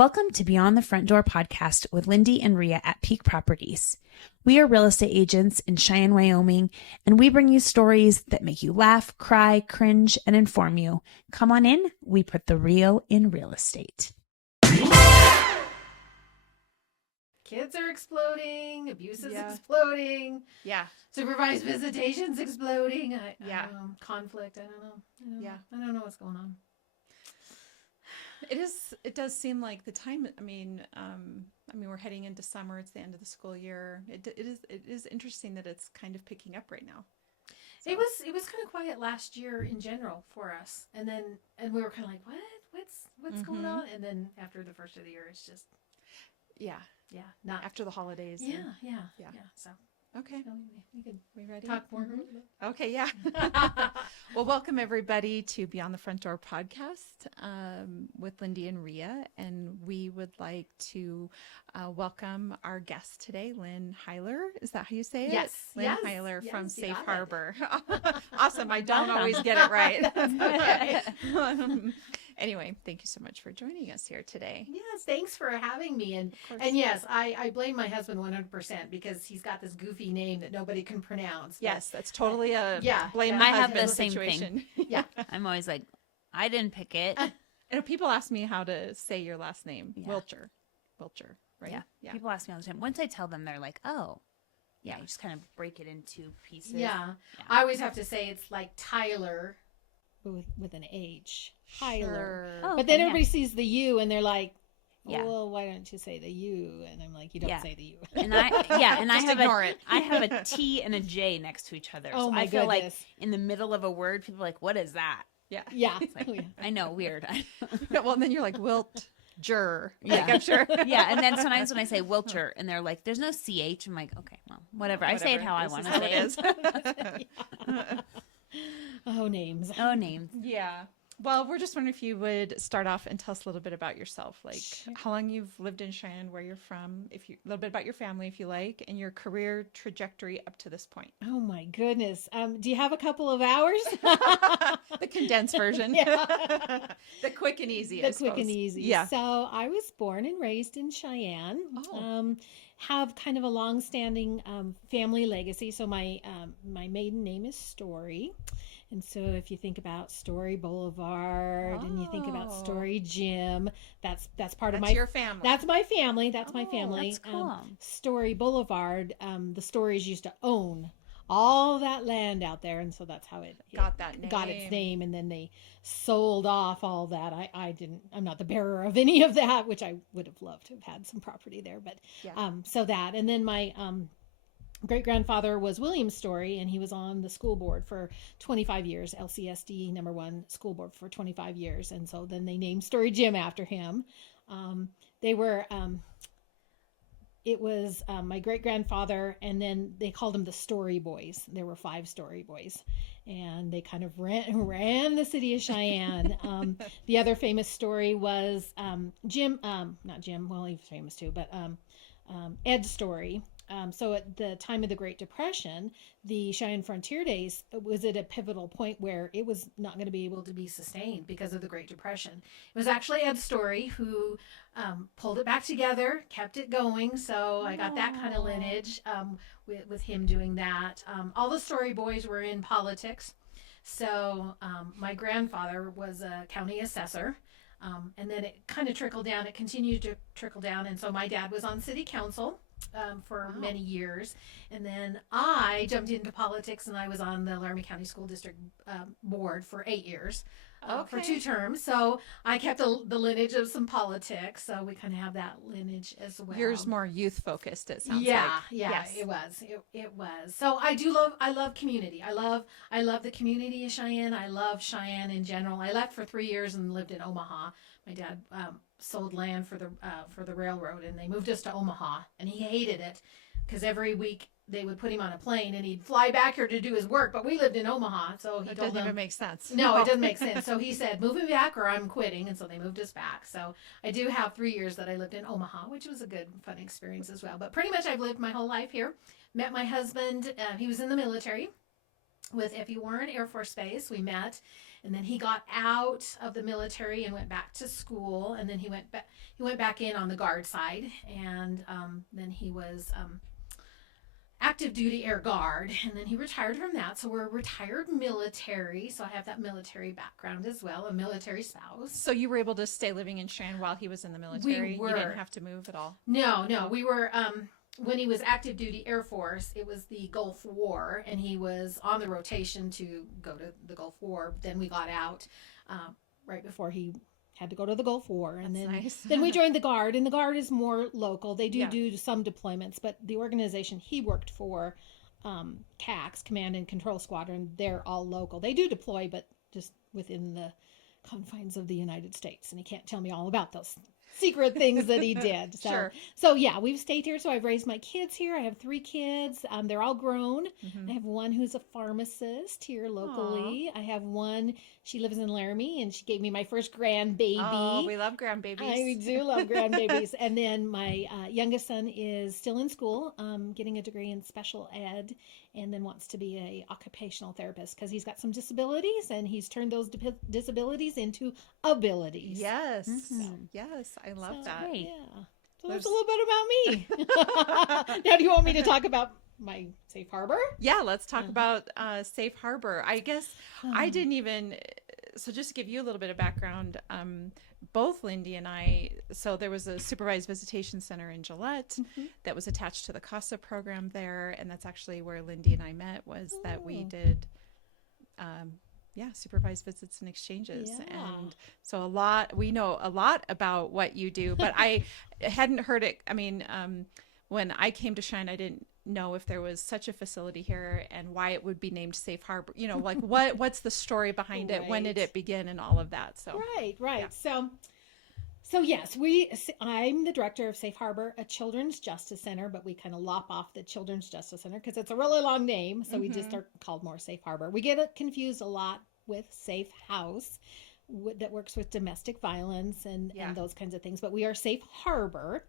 Welcome to Beyond the Front Door podcast with Lindy and Rhea at Peak Properties. We are real estate agents in Cheyenne, Wyoming, and we bring you stories that make you laugh, cry, cringe, and inform you. Come on in. We put the real in real estate. Kids are exploding. Abuse is exploding. Yeah. Supervised visitation's exploding. I don't know. Conflict. I don't know. I don't know what's going on. It does seem like the time. I mean, we're heading into summer. It's the end of the school year. It is interesting that it's kind of picking up right now. So. It was kind of quiet last year in general for us, and we were kind of like, what's going on? And then after the first of the year, it's just not after the holidays. Yeah. So. Okay. So we ready? Talk more. Okay, yeah. Well, welcome everybody to Beyond the Front Door podcast with Lindy and Rhea. And we would like to welcome our guest today, Lynn Huylar. Is that how you say it? Yes. Lynn Huylar from Safe Harbor. Awesome. I don't always get it right. Okay. Anyway, thank you so much for joining us here today. Yes, thanks for having me. And yes, I blame my husband 100% because he's got this goofy name that nobody can pronounce. Yes, that's totally a blame. I have the same situation. thing. Yeah, I'm always like, I didn't pick it. And people ask me how to say your last name, Wilcher, right? Yeah. People ask me all the time. Once I tell them, they're like, oh. Yeah, you just kind of break it into pieces. Yeah. I always have to say it's like Tyler. With an H, Huylar. Sure. Oh, but then everybody sees the U and they're like, Yeah. well, why don't you say the U? And I'm like, you don't say the U. And I have ignore it. I have a T and a J next to each other. Oh, so my I feel like goodness. in the middle of a word, people are like, what is that? Yeah. Yeah. Like, I know, weird. Well, and then you're like, Wilcher. Yeah. Like, I'm sure. Yeah. And then sometimes when I say Wilcher and they're like, there's no CH, I'm like, okay, well, whatever. I say it how I want to say it. Oh, names. Yeah. Well, we're just wondering if you would start off and tell us a little bit about yourself, like how long you've lived in Cheyenne, where you're from, a little bit about your family, if you like, and your career trajectory up to this point. Oh, my goodness. Do you have a couple of hours? The condensed version. The quick and easy, I suppose. Quick and easy. Yeah. So I was born and raised in Cheyenne. Oh. Have kind of a long-standing family legacy. So my maiden name is Story. And so if you think about Story Boulevard and you think about Story Gym, that's part of your family. That's my family. That's my family. That's cool. Story Boulevard, the Stories used to own all that land out there, and so that's how it got that name. Got its name, and then they sold off all that. I'm not the bearer of any of that, which I would have loved to have had some property there, but so that, and then my great-grandfather was William Story, and he was on the school board for 25 years, LCSD #1 school board for 25 years. And so then they named Story Gym after him. It was my great-grandfather, and then they called them the Story Boys. There were 5 Story Boys, and they kind of ran the city of Cheyenne. The other famous story was Jim, not Jim, well, he was famous too, but Ed Story. So at the time of the Great Depression, the Cheyenne Frontier Days was at a pivotal point where it was not going to be able to be sustained because of the Great Depression. It was actually Ed Story who pulled it back together, kept it going. So I got that kind of lineage with him doing that. All the Story Boys were in politics. So my grandfather was a county assessor. And then it kind of trickled down. It continued to trickle down. And so my dad was on city council for many years. And then I jumped into politics, and I was on the Laramie County School District board for 8 years, for 2 terms. So I kept the lineage of some politics. So we kind of have that lineage as well. Yours more youth focused, it sounds like. Yeah, yes. It was. So I love community. I love the community of Cheyenne. I love Cheyenne in general. I left for 3 years and lived in Omaha. My dad sold land for the railroad, and they moved us to Omaha, and he hated it because every week they would put him on a plane and he'd fly back here to do his work, but we lived in Omaha, so he That told doesn't them, even make sense. No, it doesn't make sense. So he said, move me back or I'm quitting, and so they moved us back. So I do have 3 years that I lived in Omaha, which was a good, fun experience as well. But pretty much I've lived my whole life here. Met my husband, he was in the military. with F.E. Warren Air Force Base. We met, and then he got out of the military and went back to school, and then he went back in on the guard side, and then he was active duty Air Guard, and then he retired from that. So we're retired military. So I have that military background as well, a military spouse. So you were able to stay living in Cheyenne while he was in the military? We were. You didn't have to move at all? No. We were, when he was active duty Air Force, it was the Gulf War, and he was on the rotation to go to the Gulf War. Then we got out right before he had to go to the Gulf War, and then we joined the Guard, and the Guard is more local. They do some deployments, but the organization he worked for, CAX, Command and Control Squadron, they're all local. They do deploy, but just within the confines of the United States, and he can't tell me all about those secret things that he did. So, Sure. So yeah, we've stayed here. So I've raised my kids here. I have 3 kids. They're all grown. Mm-hmm. I have one who's a pharmacist here locally. I have one, she lives in Laramie, and she gave me my first grandbaby. Oh, we love grandbabies. I do love grandbabies. And then my youngest son is still in school, getting a degree in special ed, and then wants to be a occupational therapist because he's got some disabilities, and he's turned those disabilities into abilities. Yes. So- Yes, I love So, that. Great. Yeah. So that's a little bit about me. Now, do you want me to talk about my safe harbor? Yeah, let's talk about Safe Harbor. I guess I didn't even, so just to give you a little bit of background, both Lindy and I, so there was a supervised visitation center in Gillette that was attached to the CASA program there, and that's actually where Lindy and I met, was that we did supervised visits and exchanges. Yeah. And so we know a lot about what you do, but I hadn't heard it. I mean, when I came to Cheyenne, I didn't know if there was such a facility here and why it would be named Safe Harbor. You know, like what's the story behind it? When did it begin and all of that? So Right. Yeah. So yes, I'm the director of Safe Harbor, a children's justice center, but we kind of lop off the children's justice center because it's a really long name. So we just are called more Safe Harbor. We get it confused a lot with Safe House that works with domestic violence and those kinds of things. But we are Safe Harbor.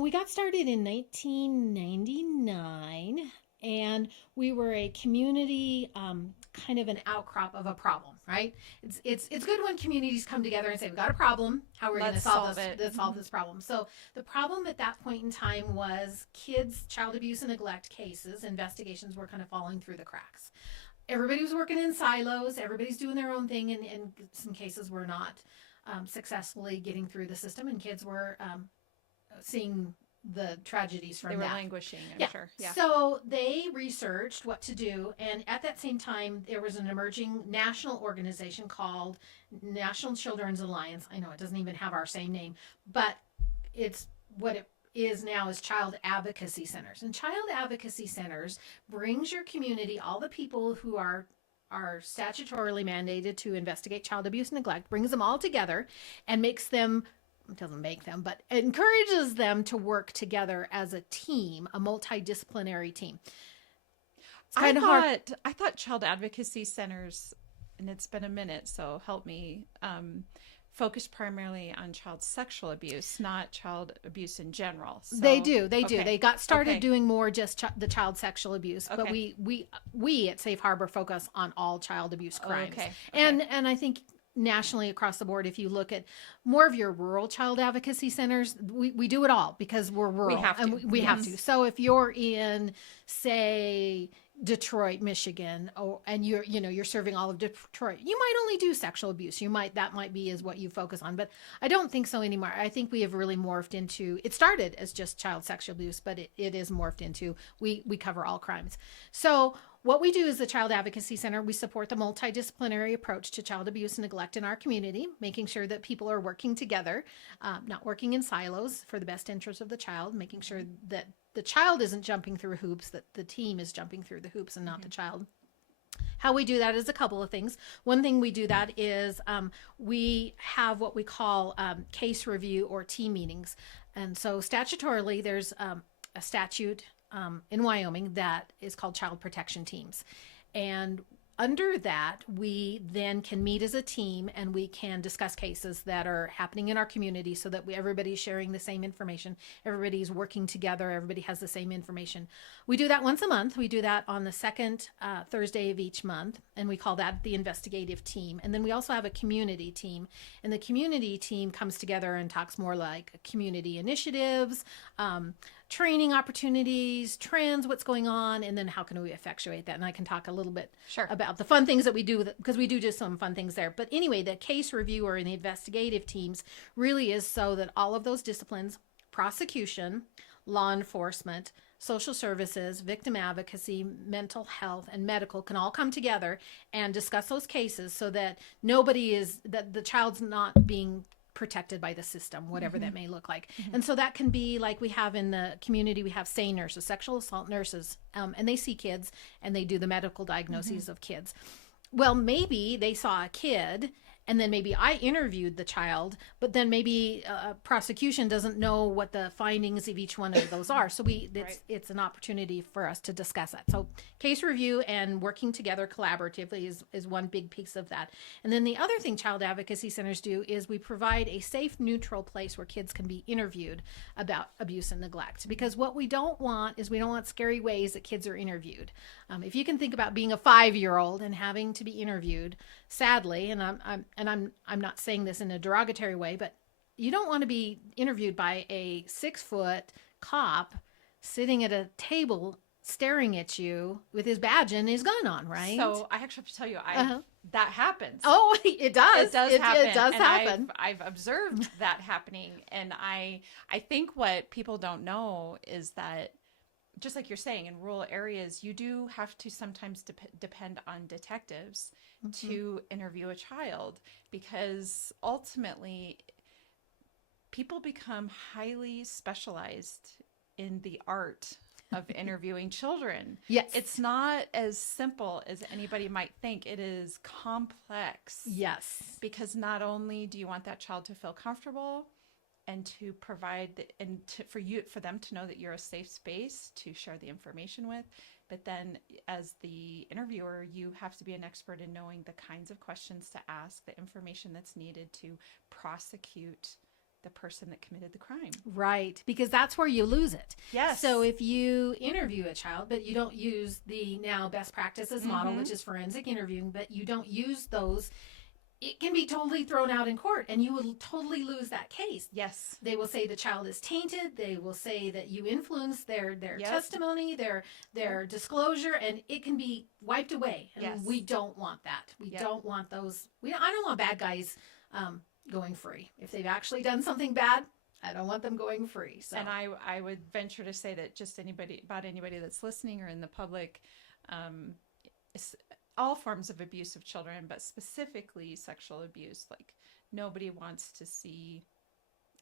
We got started in 1999, and we were a community, kind of an outcrop of a problem, right? It's good when communities come together and say, we've got a problem, how are we going to solve this problem? So the problem at that point in time was child abuse and neglect cases, investigations were kind of falling through the cracks. Everybody was working in silos, everybody's doing their own thing, and some cases were not successfully getting through the system, and kids were seeing the tragedies from they were that. languishing, I'm sure. Yeah. So they researched what to do, and at that same time, there was an emerging national organization called National Children's Alliance. I know it doesn't even have our same name, but it's what it is now is child advocacy centers. And child advocacy centers brings your community, all the people who are statutorily mandated to investigate child abuse and neglect, brings them all together and doesn't make them, but encourages them to work together as a team, a multidisciplinary team. It's kind of hard. I thought child advocacy centers, and it's been a minute, so help me, focus primarily on child sexual abuse, not child abuse in general. So, They do. Okay. They got started doing more just the child sexual abuse, but Okay. we at Safe Harbor focus on all child abuse crimes. Okay. And I think nationally across the board, if you look at more of your rural child advocacy centers, we do it all because we're rural. We have to. And we have to. So if you're in, say, Detroit, Michigan, and you're serving all of Detroit, you might only do sexual abuse. That might be is what you focus on, but I don't think so anymore. I think we have really morphed into, it started as just child sexual abuse, but it is morphed into, we cover all crimes. So what we do as the Child Advocacy Center, we support the multidisciplinary approach to child abuse and neglect in our community, making sure that people are working together, not working in silos for the best interest of the child, making sure that the child isn't jumping through hoops, that the team is jumping through the hoops and not the child. How we do that is a couple of things. One thing we do that is we have what we call case review or team meetings. And so statutorily, there's a statute in Wyoming that is called child protection teams. And under that, we then can meet as a team and we can discuss cases that are happening in our community so that everybody's sharing the same information. Everybody's working together. Everybody has the same information. We do that once a month. We do that on the second Thursday of each month, and we call that the investigative team. And then we also have a community team, and the community team comes together and talks more like community initiatives, training opportunities, trends, what's going on, and then how can we effectuate that. And I can talk a little bit about the fun things that we do, because we do just some fun things there. But anyway, the case reviewer and the investigative teams really is so that all of those disciplines, prosecution, law enforcement, social services, victim advocacy, mental health, and medical can all come together and discuss those cases so that that the child's not being protected by the system, whatever that may look like. And so that can be like we have in the community, we have SANE nurses, sexual assault nurses, and they see kids and they do the medical diagnoses of kids. Well, maybe they saw a kid and then maybe I interviewed the child, but then maybe prosecution doesn't know what the findings of each one of those are. So it's an opportunity for us to discuss that. So case review and working together collaboratively is one big piece of that. And then the other thing child advocacy centers do is we provide a safe, neutral place where kids can be interviewed about abuse and neglect. Because what we don't want is we don't want scary ways that kids are interviewed. If you can think about being a 5-year-old and having to be interviewed, sadly, and I'm not saying this in a derogatory way, but you don't want to be interviewed by a 6-foot cop sitting at a table staring at you with his badge and his gun on, right? So I actually have to tell you, that happens. Oh, it does. It does happen. It does and happen. I've observed that happening, and I think what people don't know is that, just like you're saying, in rural areas, you do have to sometimes depend on detectives to interview a child, because ultimately people become highly specialized in the art of interviewing children. Yes. It's not as simple as anybody might think. It is complex. Yes. Because not only do you want that child to feel comfortable, and to provide for them to know that you're a safe space to share the information with, but then as the interviewer, you have to be an expert in knowing the kinds of questions to ask, the information that's needed to prosecute the person that committed the crime. Right, because that's where you lose it. Yes. So if you interview a child, but you don't use the now best practices model, which is forensic interviewing, but you don't use those, it can be totally thrown out in court and you will totally lose that case. Yes. They will say the child is tainted. They will say that you influenced their testimony, their disclosure, and it can be wiped away. And we don't want that. We don't want those. I don't want bad guys going free. If they've actually done something bad, I don't want them going free. So. And I would venture to say that just anybody that's listening or in the public, all forms of abuse of children, but specifically sexual abuse, like nobody wants to see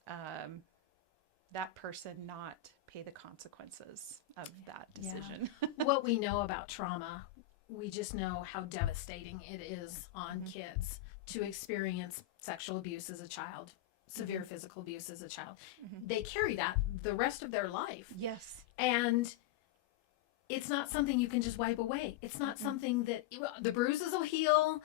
that person not pay the consequences of that decision. What we know about trauma, we just know how devastating it is on kids to experience sexual abuse as a child, severe physical abuse as a child. They carry that the rest of their life. Yes. And it's not something you can just wipe away. It's not something that the bruises will heal.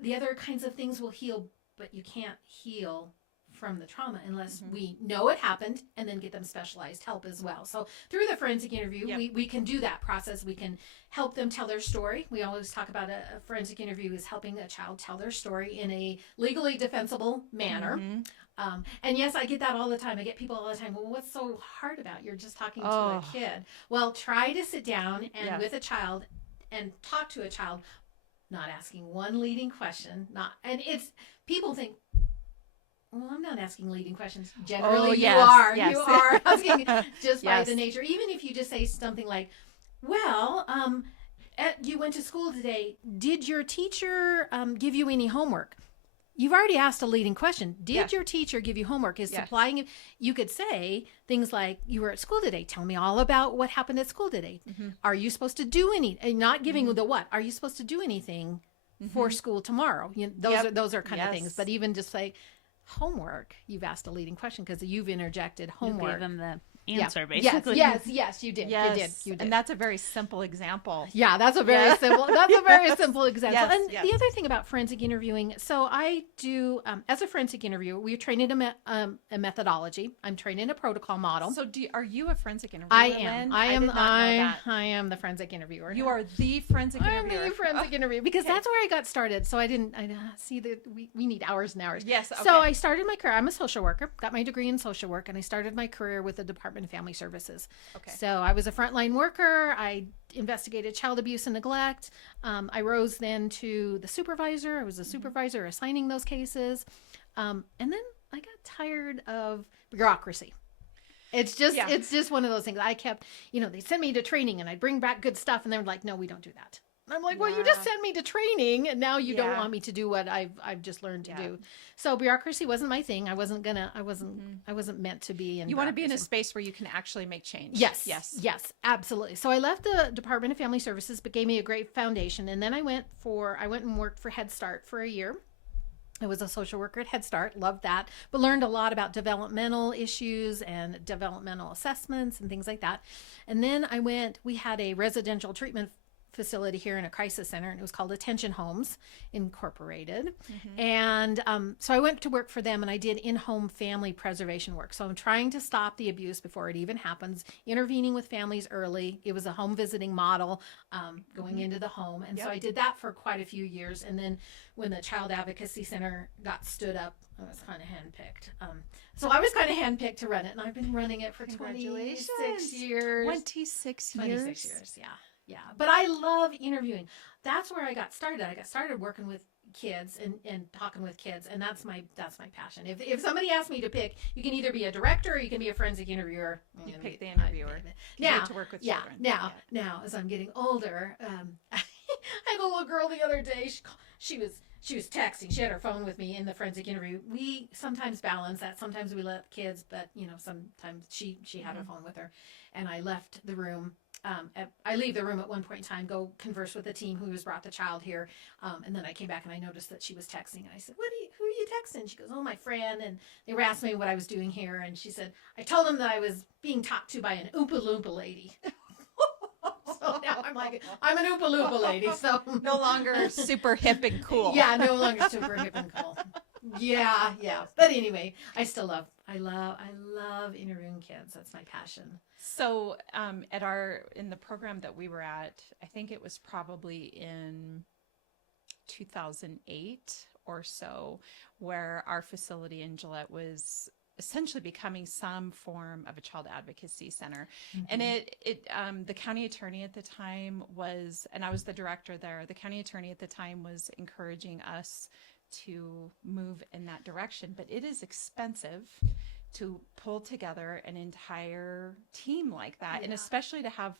The other kinds of things will heal, but you can't heal from the trauma unless we know it happened and then get them specialized help as well. So through the forensic interview, we can do that process. We can help them tell their story. We always talk about a forensic interview is helping a child tell their story in a legally defensible manner. And yes, I get that all the time. I get people all the time, well, what's so hard about you're just talking to a kid? Well, try to sit down and with a child and talk to a child, not asking one leading question, people think, well, I'm not asking leading questions. Generally, you are. You are asking just by the nature. Even if you just say something like, well, you went to school today. Did your teacher give you any homework? You've already asked a leading question. Did your teacher give you homework? Is supplying it? You could say things like, you were at school today. Tell me all about what happened at school today. Are you supposed to do anything? Not giving the what. Are you supposed to do anything for school tomorrow? Those are kind of things. But even just say, homework, you've asked a leading question because you've interjected homework. You gave them answer, basically. Yes, you did. Yes, You did. and that's a very simple example. Yeah, that's a very simple. That's a very simple example. Yes, And yes. the other thing about forensic interviewing, so I do as a forensic interviewer, we're trained in a methodology. I'm trained in a protocol model. So, are you a forensic interviewer? I am. Lynn? I am. did not know that. I am the forensic interviewer. You are the forensic I'm interviewer. the forensic interviewer because that's where I got started. So I didn't. I see that we need hours and hours. Yes. Okay. So I started my career. I'm a social worker. Got my degree in social work, and I started my career with the Department of Family Services. Okay. So I was a frontline worker. I investigated child abuse and neglect. I rose then to the supervisor. I was a supervisor assigning those cases, and then I got tired of bureaucracy. It's just one of those things. I kept, they'd send me to training and I'd bring back good stuff, and they were like, "No, we don't do that." And I'm like, "Well, you just sent me to training, and now you don't want me to do what I've just learned to do." So bureaucracy wasn't my thing. I wasn't meant to be in. You want to be in a space where you can actually make change. Yes, absolutely. So I left the Department of Family Services, but gave me a great foundation. And then I went and worked for Head Start for a year. I was a social worker at Head Start, loved that, but learned a lot about developmental issues and developmental assessments and things like that. And then we had a residential treatment facility here in a crisis center, and it was called Attention Homes Incorporated. And so I went to work for them, and I did in-home family preservation work. So I'm trying to stop the abuse before it even happens, intervening with families early. It was a home visiting model, going into the home. And so I did that for quite a few years. And then when the Child Advocacy Center got stood up, I was kind of handpicked. So I was kind of handpicked to run it, and I've been running it for 26 years. 26 years. 26 years, yeah. Yeah, but I love interviewing. That's where I got started. I got started working with kids and talking with kids, and that's my passion. If somebody asks me to pick, you can either be a director or you can be a forensic interviewer. You pick the interviewer. Now, to work with children. Now, as I'm getting older, I had a little girl the other day. She was texting. She had her phone with me in the forensic interview. We sometimes balance that. Sometimes we let kids, but sometimes she had her phone with her, and I left the room. I leave the room at one point in time, go converse with the team who has brought the child here, and then I came back and I noticed that she was texting, and I said, "Who are you texting?" She goes, "Oh, my friend," and they were asking me what I was doing here, and she said, "I told them that I was being talked to by an Oompa Loompa lady." So now I'm like, I'm an Oompa Loompa lady, so No longer super hip and cool. Yeah, no longer super hip and cool. Yeah. But anyway, I love interviewing kids. That's my passion. So in the program that we were at, I think it was probably in 2008 or so, where our facility in Gillette was essentially becoming some form of a child advocacy center. And the county attorney at the time and I was the director there, the county attorney at the time was encouraging us to move in that direction, but it is expensive to pull together an entire team like that. Yeah. And especially to have,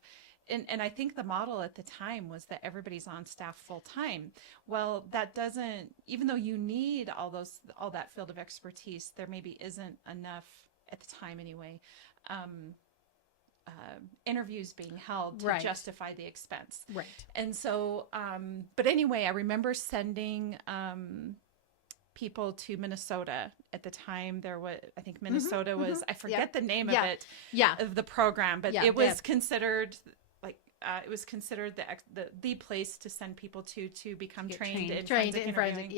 and I think the model at the time was that everybody's on staff full time. Well, that doesn't, even though you need all that field of expertise, there maybe isn't enough at the time anyway, interviews being held to justify the expense. Right. And so, but anyway, I remember sending, people to Minnesota at the time. I think Minnesota was, I forget the name of it, of the program, but it was considered it was considered the place to send people to become trained in forensic.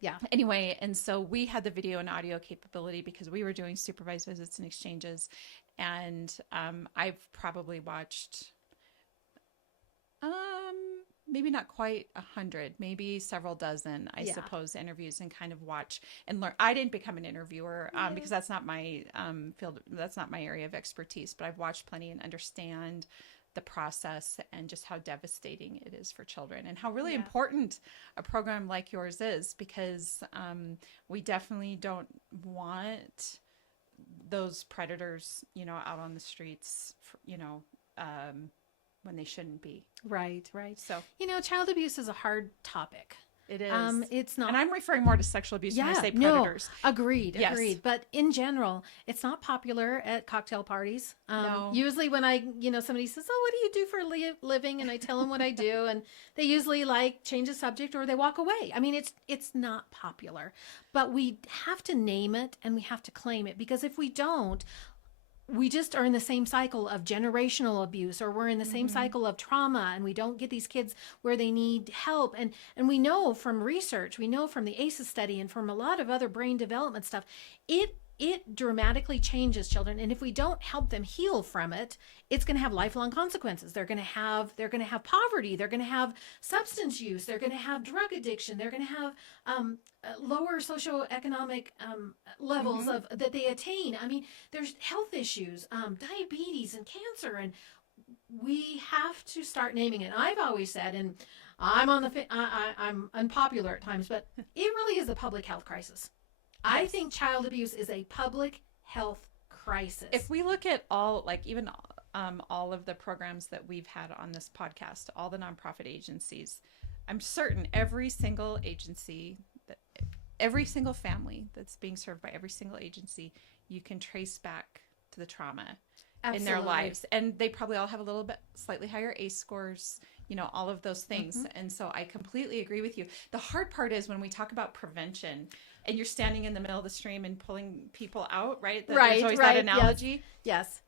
Yeah. Anyway, and so we had the video and audio capability because we were doing supervised visits and exchanges, and I've probably watched maybe not quite 100, maybe several dozen, I suppose, interviews, and kind of watch and learn. I didn't become an interviewer because that's not my field. That's not my area of expertise, but I've watched plenty and understand the process and just how devastating it is for children, and how really important a program like yours is, because we definitely don't want those predators, out on the streets, when they shouldn't be. Right. So, child abuse is a hard topic. It is. It's not. And I'm referring more to sexual abuse when I say predators. No, agreed. But in general, it's not popular at cocktail parties. No. Usually when somebody says, "Oh, what do you do for a living?" and I tell them what I do, and they usually change the subject or they walk away. I mean, it's not popular, but we have to name it and we have to claim it, because if we don't, we just are in the same cycle of generational abuse, or we're in the same cycle of trauma, and we don't get these kids where they need help. And we know from research, we know from the ACEs study and from a lot of other brain development stuff, it dramatically changes children. And if we don't help them heal from it, it's going to have lifelong consequences. They're going to have poverty. They're going to have substance use. They're going to have drug addiction. They're going to have lower socioeconomic levels of that they attain. I mean, there's health issues, diabetes and cancer, and we have to start naming it. I've always said, and I'm I'm unpopular at times, but it really is a public health crisis. I think child abuse is a public health crisis. If we look at all, like even all of the programs that we've had on this podcast, all the nonprofit agencies, I'm certain every single agency, every single family that's being served by every single agency, you can trace back to the trauma in their lives. And they probably all have a little bit slightly higher ACE scores, all of those things. And so I completely agree with you. The hard part is when we talk about prevention and you're standing in the middle of the stream and pulling people out, right? There's always that analogy. Yes.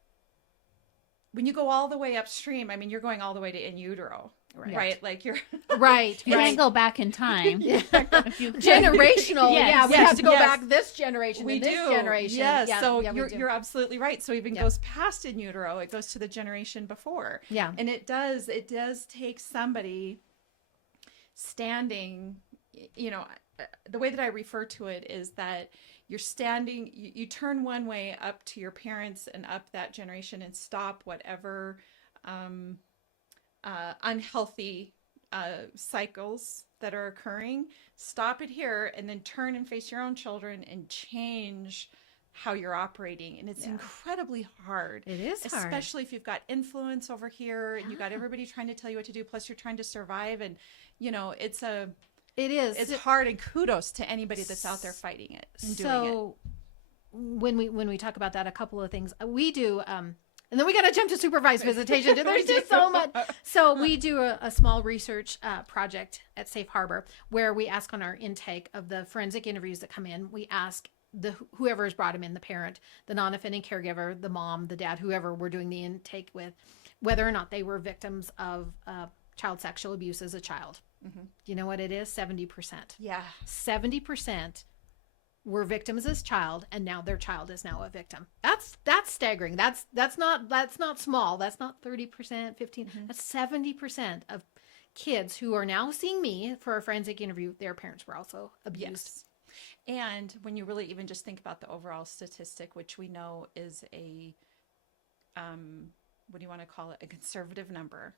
When you go all the way upstream, I mean, you're going all the way to in utero, right? Like you're right. You can't go back in time. Generational. Yes. We have to go back this generation. We and do. This generation. Yes. Yeah, So you're absolutely right. So even goes past in utero, it goes to the generation before. Yeah. And it does take somebody standing, the way that I refer to it is that you're standing, you turn one way up to your parents and up that generation and stop whatever unhealthy cycles that are occurring. Stop it here and then turn and face your own children and change how you're operating. And it's incredibly hard. It is hard. Especially if you've got influence over here and you've got everybody trying to tell you what to do, plus you're trying to survive. And, it's hard, and kudos to anybody that's out there fighting it and doing it. So when we talk about that, a couple of things we do, and then we got to jump to supervised visitation. There's just so much. So we do a small research project at Safe Harbor where we ask on our intake of the forensic interviews that come in, we ask whoever has brought them in, the parent, the non-offending caregiver, the mom, the dad, whoever we're doing the intake with, whether or not they were victims of child sexual abuse as a child. You know what it is? 70%. Yeah. 70% were victims as child, and now their child is now a victim. That's staggering. That's not small. That's not 30%, 15. That's 70% of kids who are now seeing me for a forensic interview. Their parents were also abused. Yes. And when you really even just think about the overall statistic, which we know is a, what do you want to call it? A conservative number.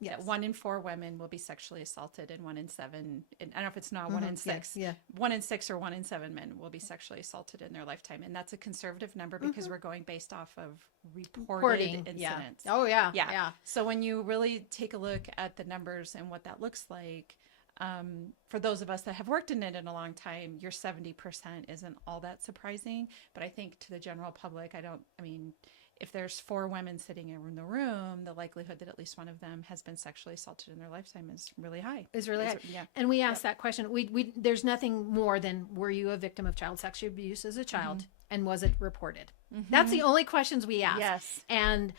Yes. That 1 in 4 women will be sexually assaulted, and 1 in 7, and I don't know if it's not 1 in 6, 1 in 6 or 1 in 7 men will be sexually assaulted in their lifetime. And that's a conservative number because we're going based off of reported incidents. Oh yeah. So when you really take a look at the numbers and what that looks like, for those of us that have worked in it in a long time, your 70% isn't all that surprising. But I think to the general public, if there's 4 women sitting in the room, the likelihood that at least one of them has been sexually assaulted in their lifetime is really high. Yeah. And we ask that question. We there's nothing more than, were you a victim of child sexual abuse as a child, and was it reported? That's the only questions we ask. Yes. And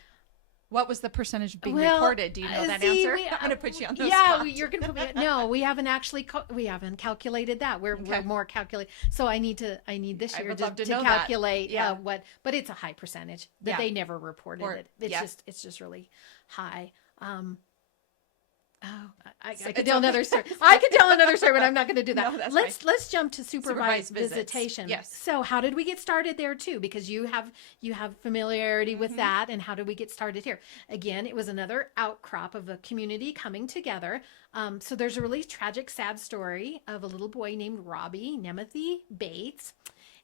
what was the percentage being reported? Do you know that answer? I'm going to put you on the spot. You're going to put me. No, we haven't actually. We haven't calculated that. We're more calculate. So I need this year to calculate what. But it's a high percentage that they never reported it. It's just really high. I could tell another story. I could tell another story, but I'm not going to do that. No, let's jump to supervised visitation. Yes. So how did we get started there too? Because you have familiarity with that, and how did we get started here? Again, it was another outcrop of a community coming together. So there's a really tragic, sad story of a little boy named Robbie Nemothy Bates,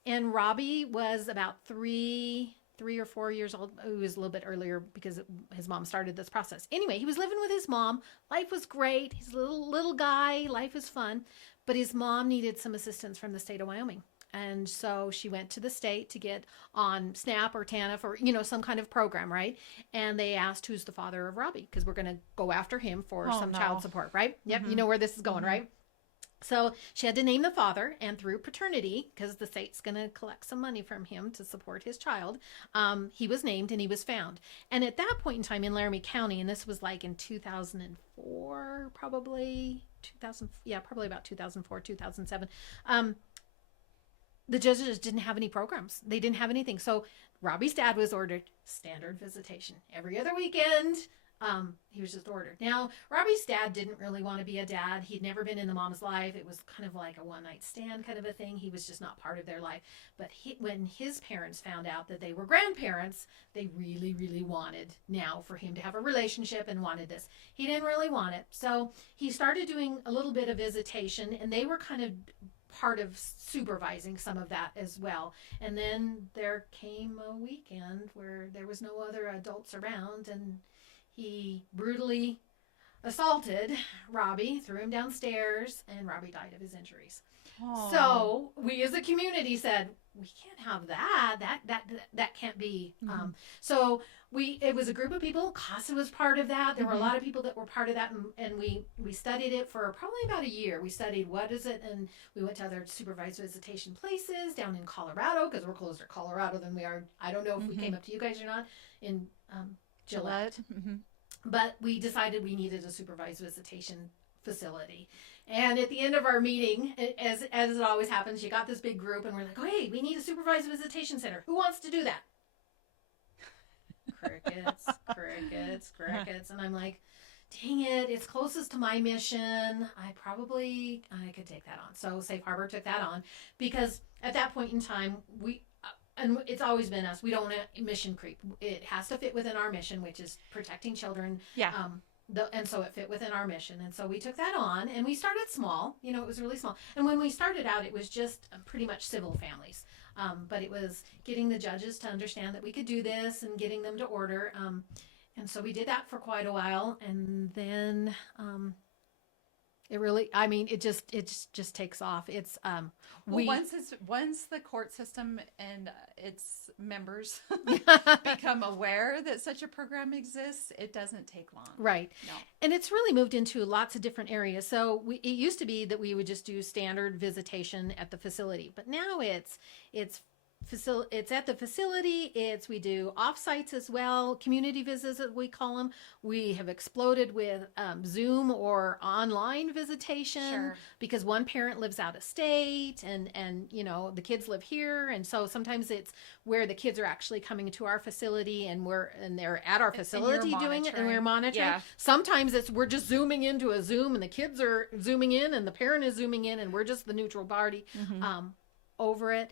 and Robbie was about 3 or 4 years old. It was a little bit earlier because his mom started this process. Anyway, he was living with his mom. Life was great. He's a little guy. Life was fun. But his mom needed some assistance from the state of Wyoming. And so she went to the state to get on SNAP or TANF or, some kind of program, right? And they asked, who's the father of Robbie? Because we're going to go after him for child support, right? Yep. You know where this is going, right? So she had to name the father, and through paternity, because the state's going to collect some money from him to support his child, he was named and he was found. And at that point in time in Laramie County, and this was like in 2004, probably 2000, yeah, probably about 2004, 2007, the judges didn't have any programs. They didn't have anything. So Robbie's dad was ordered standard visitation every other weekend. He was just ordered. Now, Robbie's dad didn't really want to be a dad. He'd never been in the mom's life. It was kind of like a one-night stand kind of a thing. He was just not part of their life. But when his parents found out that they were grandparents, they really, really wanted now for him to have a relationship and wanted this. He didn't really want it. So he started doing a little bit of visitation, and they were kind of part of supervising some of that as well. And then there came a weekend where there was no other adults around, and he brutally assaulted Robbie, threw him downstairs, and Robbie died of his injuries. Aww. So we as a community said, we can't have that. That can't be. Mm-hmm. So it was a group of people. CASA was part of that. There were a lot of people that were part of that, and we studied it for probably about a year. We studied what is it, and we went to other supervised visitation places down in Colorado, because we're closer to Colorado than we are. I don't know if we came up to you guys or not in Gillette. Mm-hmm. But we decided we needed a supervised visitation facility. And at the end of our meeting, as it always happens, you got this big group, and we're like, oh, hey, we need a supervised visitation center. Who wants to do that? Crickets. And I'm like, dang it, it's closest to my mission. I could take that on. So Safe Harbor took that on, because at that point in time, and it's always been us. We don't want to mission creep. It has to fit within our mission, which is protecting children. Yeah. And so it fit within our mission. And so we took that on, and we started small. It was really small. And when we started out, it was just pretty much civil families. But it was getting the judges to understand that we could do this and getting them to order. And so we did that for quite a while. And then it just takes off. It's once the court system and its members become aware that such a program exists, it doesn't take long. Right. No. And it's really moved into lots of different areas. So it used to be that we would just do standard visitation at the facility, but now it's at the facility. We do off-sites as well, community visits as we call them. We have exploded with Zoom or online visitation, because one parent lives out of state, and the kids live here, and so sometimes it's where the kids are actually coming to our facility, and they're at our facility doing it, and we're monitoring. Yeah. Sometimes we're just zooming into a Zoom, and the kids are zooming in, and the parent is zooming in, and we're just the neutral party over it.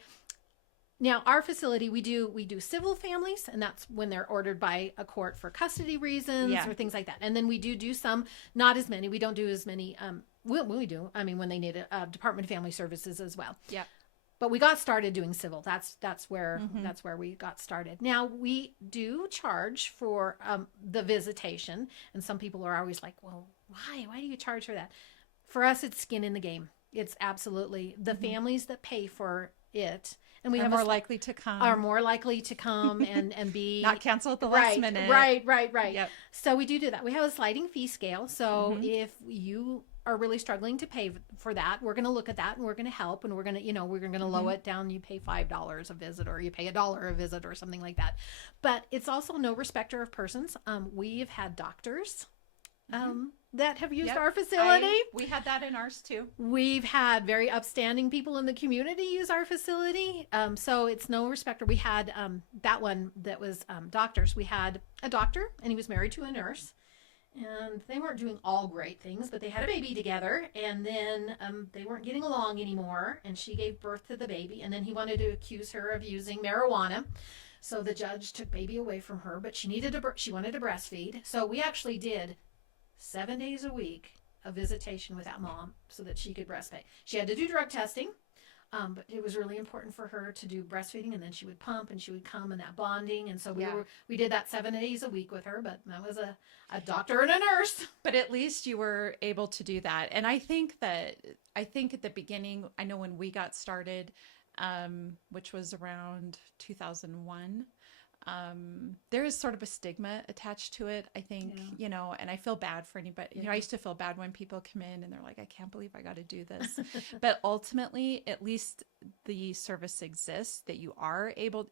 Now, our facility, we do civil families, and that's when they're ordered by a court for custody reasons or things like that. And then we do some, not as many. We don't do as many. We do. I mean, when they need a Department of Family Services as well. Yeah. But we got started doing civil. That's where we got started. Now, we do charge for the visitation, and some people are always like, well, why? Why do you charge for that? For us, it's skin in the game. It's absolutely the families that pay for it. And we are more likely to come and be not cancel at the last minute. Right. Yep. So we do that. We have a sliding fee scale. So if you are really struggling to pay for that, we're going to look at that, and we're going to help, and we're going to lower it down. You pay $5 a visit, or you pay $1 a visit, or something like that. But it's also no respecter of persons. We've had doctors that have used our facility. We had that in ours too. We've had very upstanding people in the community use our facility. So it's no respecter. We had that one that was doctors. We had a doctor, and he was married to a nurse. And they weren't doing all great things, but they had a baby together, and then they weren't getting along anymore, and she gave birth to the baby, and then he wanted to accuse her of using marijuana. So the judge took baby away from her, but she wanted to breastfeed. So we actually did 7 days a week of visitation with that mom so that she could breastfeed. She had to do drug testing, but it was really important for her to do breastfeeding, and then she would pump and she would come, and that bonding. And so we did that 7 days a week with her, but that was a doctor and a nurse. But at least you were able to do that. And I think at the beginning, I know when we got started, which was around 2001, there is sort of a stigma attached to it, I think, and I feel bad for anybody. I used to feel bad when people come in and they're like, I can't believe I got to do this. But ultimately, at least the service exists that you are able,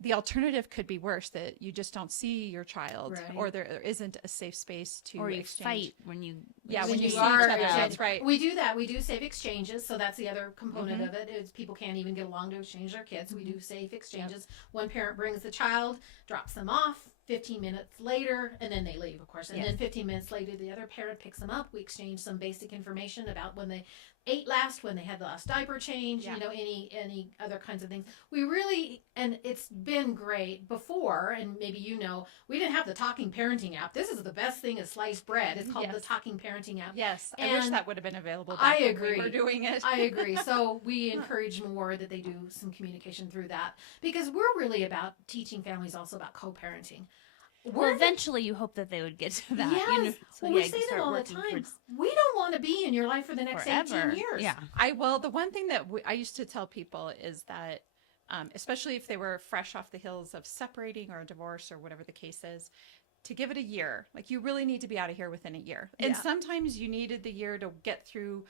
the alternative could be worse, that you just don't see your child, or there isn't a safe space to or you exchange. fight when you when you see each are, other. That's right. We do that. We do safe exchanges. So that's the other component of it, is people can't even get along to exchange their kids. We do safe exchanges. One parent brings the child, drops them off, 15 minutes later, and then they leave, of course. And then 15 minutes later, the other parent picks them up. We exchange some basic information about when they ate last, when they had the last diaper change, any other kinds of things. We really, and it's been great before, and maybe we didn't have the Talking Parenting app. This is the best thing is sliced bread. It's called the Talking Parenting app. Yes, and I wish that would have been available back I when agree. we were doing it. I agree. So we encourage more that they do some communication through that, because we're really about teaching families also about co-parenting. Well, eventually you hope that they would get to that. Yes. We say them all the time. We don't want to be in your life for the next 18 years. Yeah. The one thing that I used to tell people is that, especially if they were fresh off the heels of separating or a divorce or whatever the case is, to give it a year. Like, you really need to be out of here within a year. And sometimes you needed the year to get through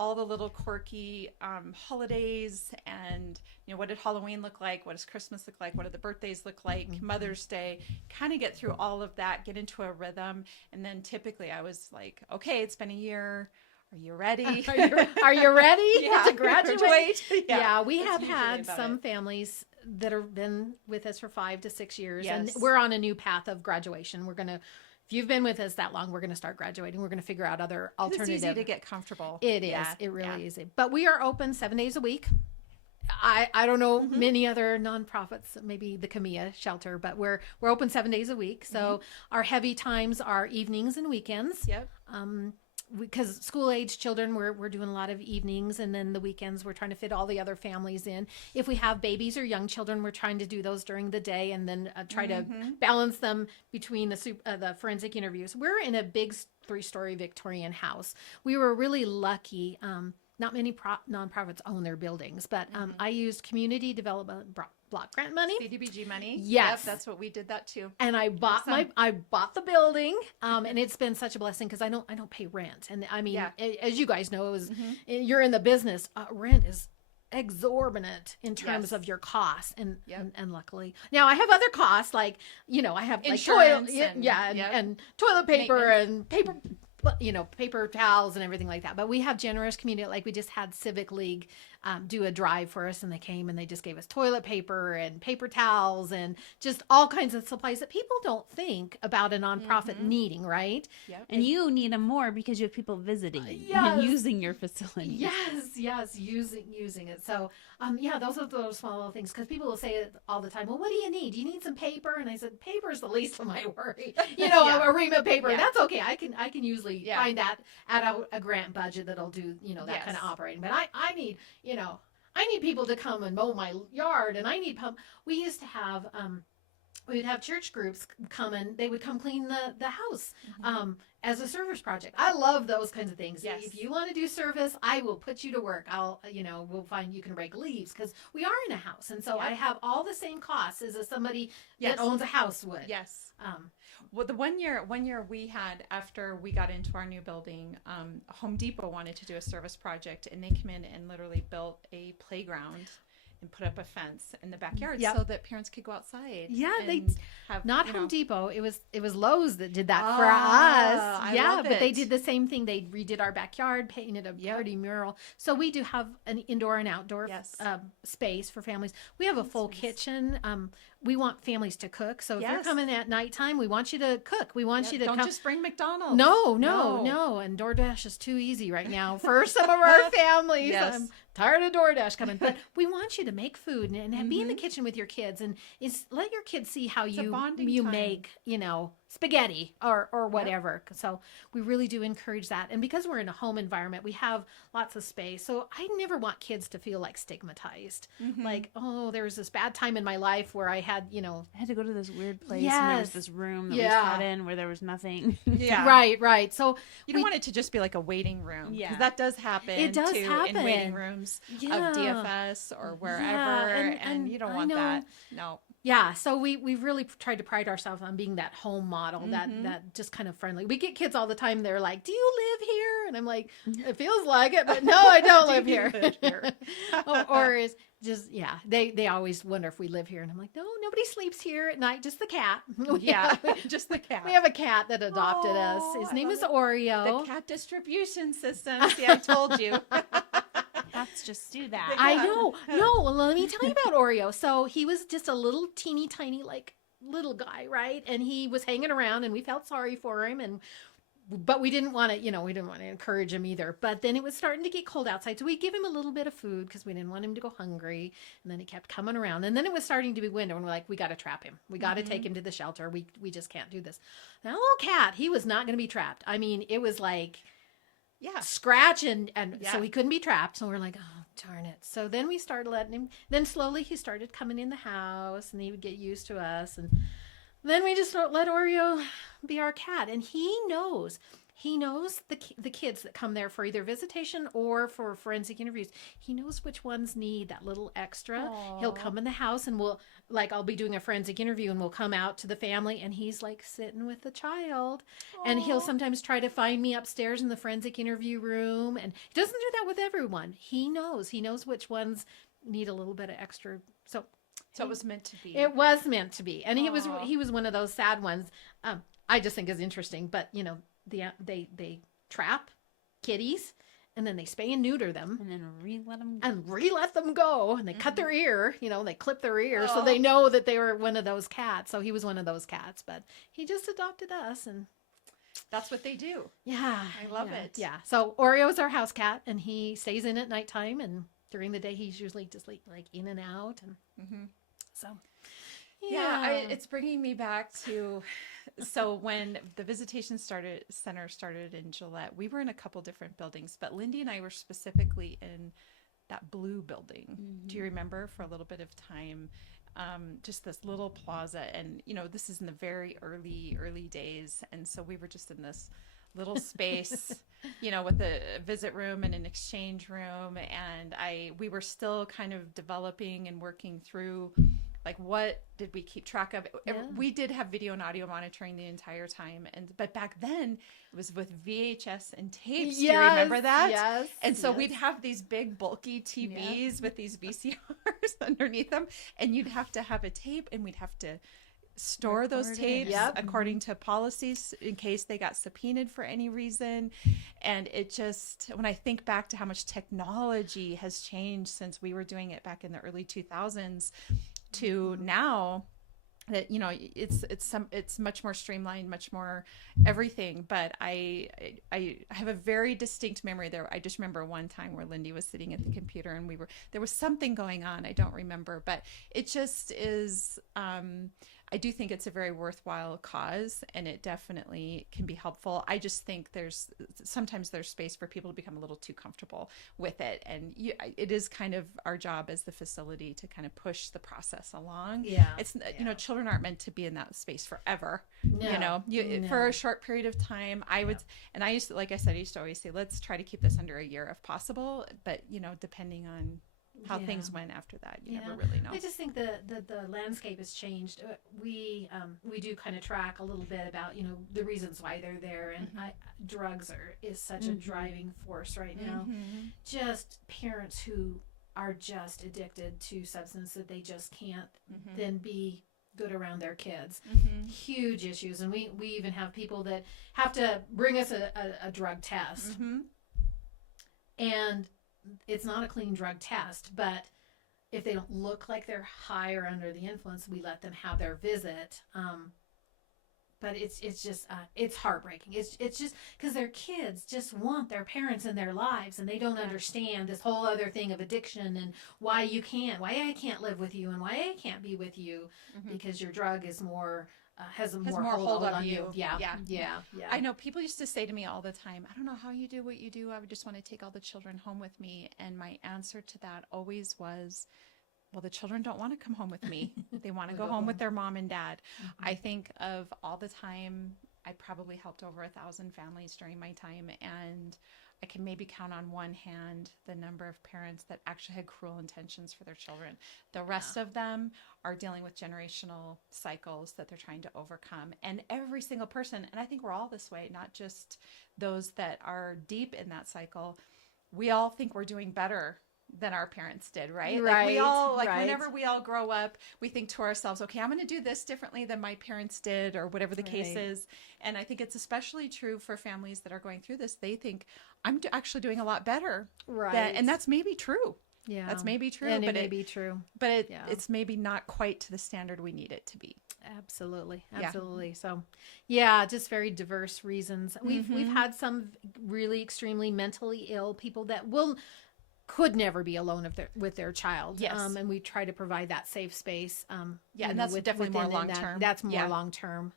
all the little quirky holidays, and what did Halloween look like, what does Christmas look like, what do the birthdays look like, Mother's Day, kind of get through all of that, get into a rhythm. And then typically I was like, okay, it's been a year, are you ready? Are you ready to graduate? We That's have usually had about some it. families that have been with us for 5 to 6 years, Yes. and we're on a new path of graduation. If you've been with us that long, we're going to start graduating. We're going to figure out other alternatives. It's easy to get comfortable. It is. Yeah. It really is. But we are open 7 days a week. I don't know many other nonprofits, maybe the Camilla shelter, but we're open 7 days a week. So our heavy times are evenings and weekends. Yep. Because school age children, we're doing a lot of evenings, and then the weekends we're trying to fit all the other families in. If we have babies or young children, we're trying to do those during the day, and then try to balance them between the forensic interviews. We're in a big 3-story Victorian house. We were really lucky. Not many nonprofits own their buildings, but I used community development block grant money. CDBG money. Yes. Yep, that's what we did that too. And I bought the building, and it's been such a blessing, because I don't pay rent. And I mean, as you guys know, you're in the business, rent is exorbitant in terms of your costs, and luckily now I have other costs, like I have insurance, and toilet paper and paper towels and everything like that. But we have generous community. Like, we just had Civic League do a drive for us, and they came and they just gave us toilet paper and paper towels and just all kinds of supplies that people don't think about a nonprofit needing, right? Yep. And you need them more because you have people visiting and using your facility. Yes, using it. So, those are those small little things, because people will say it all the time. Well, what do you need? Do you need some paper? And I said, paper is the least of my worry. A ream of paper. That's okay. I can usually find that at a grant budget that'll do that kind of operating. But I need I need people to come and mow my yard, and I need we used to have we'd have church groups come, and they would come clean the house as a service project. I love those kinds of things. Yes. If you want to do service, I will put you to work. We'll find you can rake leaves, because we are in a house, and so I have all the same costs as somebody that owns a house would. Yes. Well, the one year we had, after we got into our new building, Home Depot wanted to do a service project, and they came in and literally built a playground and put up a fence in the backyard so that parents could go outside. Yeah, they have Home Depot. It was Lowe's that did that for us. I love but they it. did the same thing. They redid our backyard, painted a pretty mural. So we do have an indoor and outdoor space for families. We have a full kitchen. We want families to cook. So if you're coming at nighttime, we want you to cook. We want you to don't just bring McDonald's. No. And DoorDash is too easy right now for some of our families. I'm tired of DoorDash coming. But we want you to make food and be in the kitchen with your kids, and let your kids see how you time. make, spaghetti or whatever. So we really do encourage that. And because we're in a home environment, we have lots of space. So I never want kids to feel like stigmatized. Like, oh, there was this bad time in my life where I had, I had to go to this weird place and there was this room that we sat in where there was nothing. Right. So you don't want it to just be like a waiting room. Yeah. Because that does happen. It does happen in waiting rooms of DFS or wherever. And you don't want that. No. Yeah, so we've really tried to pride ourselves on being that home model, that just kind of friendly. We get kids all the time. They're like, "Do you live here?" And I'm like, "It feels like it, but no, I don't live here." or is just they always wonder if we live here, and I'm like, "No, nobody sleeps here at night. Just the cat." Just the cat. We have a cat that adopted us. His name is Oreo. The cat distribution system. See, I told you. Cats just do that. I know. No, let me tell you about Oreo. So he was just a little teeny tiny little guy, right? And he was hanging around, and we felt sorry for him, but we didn't want to, encourage him either. But then it was starting to get cold outside, so we give him a little bit of food because we didn't want him to go hungry. And then he kept coming around, and then it was starting to be winter, and we're like, we got to trap him. We got to take him to the shelter. We just can't do this. That little cat, he was not going to be trapped. I mean, it was like. Yeah, scratch and so he couldn't be trapped. So we're like, oh, darn it. So then we started letting him. Then slowly he started coming in the house, and he would get used to us. And then we just let Oreo be our cat, and he knows. He knows the kids that come there for either visitation or for forensic interviews. He knows which ones need that little extra. Aww. He'll come in the house, and I'll be doing a forensic interview, and we'll come out to the family, and he's like sitting with the child. Aww. And he'll sometimes try to find me upstairs in the forensic interview room. And he doesn't do that with everyone. He knows which ones need a little bit of extra. So it was meant to be. It was meant to be. And he was one of those sad ones. I just think is interesting, but they trap kitties, and then they spay and neuter them, and then re-let them go, and they cut their ear, they clip their ear, so they know that they were one of those cats. So he was one of those cats, but he just adopted us, and that's what they do. Yeah, I love it. Yeah, so Oreo's our house cat, and he stays in at nighttime, and during the day he's usually just like in and out, and so. Yeah, it's bringing me back to, so when the visitation center started in Gillette, we were in a couple different buildings, but Lindy and I were specifically in that blue building. Do you remember, for a little bit of time, just this little plaza, and this is in the very early days, and so we were just in this little space, with a visit room and an exchange room, and we were still kind of developing and working through. Like, what did we keep track of? Yeah. We did have video and audio monitoring the entire time. But back then it was with VHS and tapes. Yes, do you remember that? Yes. And so we'd have these big bulky TVs with these VCRs underneath them. And you'd have to have a tape, and we'd have to store those tapes according to policies in case they got subpoenaed for any reason. And it just, when I think back to how much technology has changed since we were doing it back in the early 2000s to now, that it's much more streamlined, much more everything. But I have a very distinct memory there. I just remember one time where Lindy was sitting at the computer, and there was something going on. I don't remember, but it just is. I do think it's a very worthwhile cause, and it definitely can be helpful. I just think sometimes there's space for people to become a little too comfortable with it. And it is kind of our job as the facility to kind of push the process along. Yeah. It's, children aren't meant to be in that space forever. No. For a short period of time, I used to, like I said, I used to always say, let's try to keep this under a year if possible. But, depending on how things went after that, you never really know. I just think the landscape has changed. We do kind of track a little bit about the reasons why they're there, and drugs is such a driving force right now. Just parents who are just addicted to substance that they just can't then be good around their kids. Huge issues, and we even have people that have to bring us a drug test, and it's not a clean drug test, but if they don't look like they're high or under the influence, we let them have their visit. but it's just it's heartbreaking. It's just because their kids just want their parents in their lives, and they don't understand this whole other thing of addiction and why I can't live with you and why I can't be with you because your drug is more has more hold on you. Yeah. I know people used to say to me all the time, I don't know how you do what you do. I would just want to take all the children home with me. And my answer to that always was, well, the children don't want to come home with me. They want to go home with their mom and dad. I think of all the time, I probably helped over 1,000 families during my time. And I can maybe count on one hand the number of parents that actually had cruel intentions for their children. The rest of them are dealing with generational cycles that they're trying to overcome. And every single person, and I think we're all this way, not just those that are deep in that cycle, we all think we're doing better than our parents did, right? Like we all, whenever we all grow up, we think to ourselves, okay, I'm going to do this differently than my parents did, or whatever the case is. And I think it's especially true for families that are going through this. They think, I'm actually doing a lot better. Right. And that's maybe true. Yeah. That's maybe true. And it may be true. But it's maybe not quite to the standard we need it to be. Absolutely. So, yeah, just very diverse reasons. We've had some really extremely mentally ill people that could never be alone with their child. Yes. And we try to provide that safe space. And that's definitely more long-term. That's more long-term.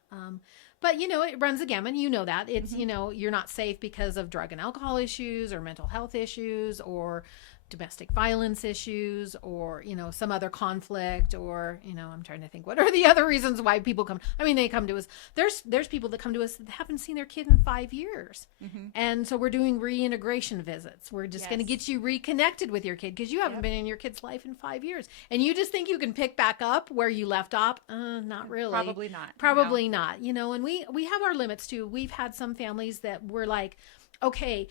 But, it runs the gamut. That. It's, you're not safe because of drug and alcohol issues or mental health issues or domestic violence issues or, some other conflict or, I'm trying to think, what are the other reasons why people come? I mean, they come to us. There's people that come to us that haven't seen their kid in 5 years. And so we're doing reintegration visits. We're just going to get you reconnected with your kid because you haven't been in your kid's life in 5 years. And you just think you can pick back up where you left off. Not really. Probably not. Probably not. And we have our limits too. We've had some families that were like, okay,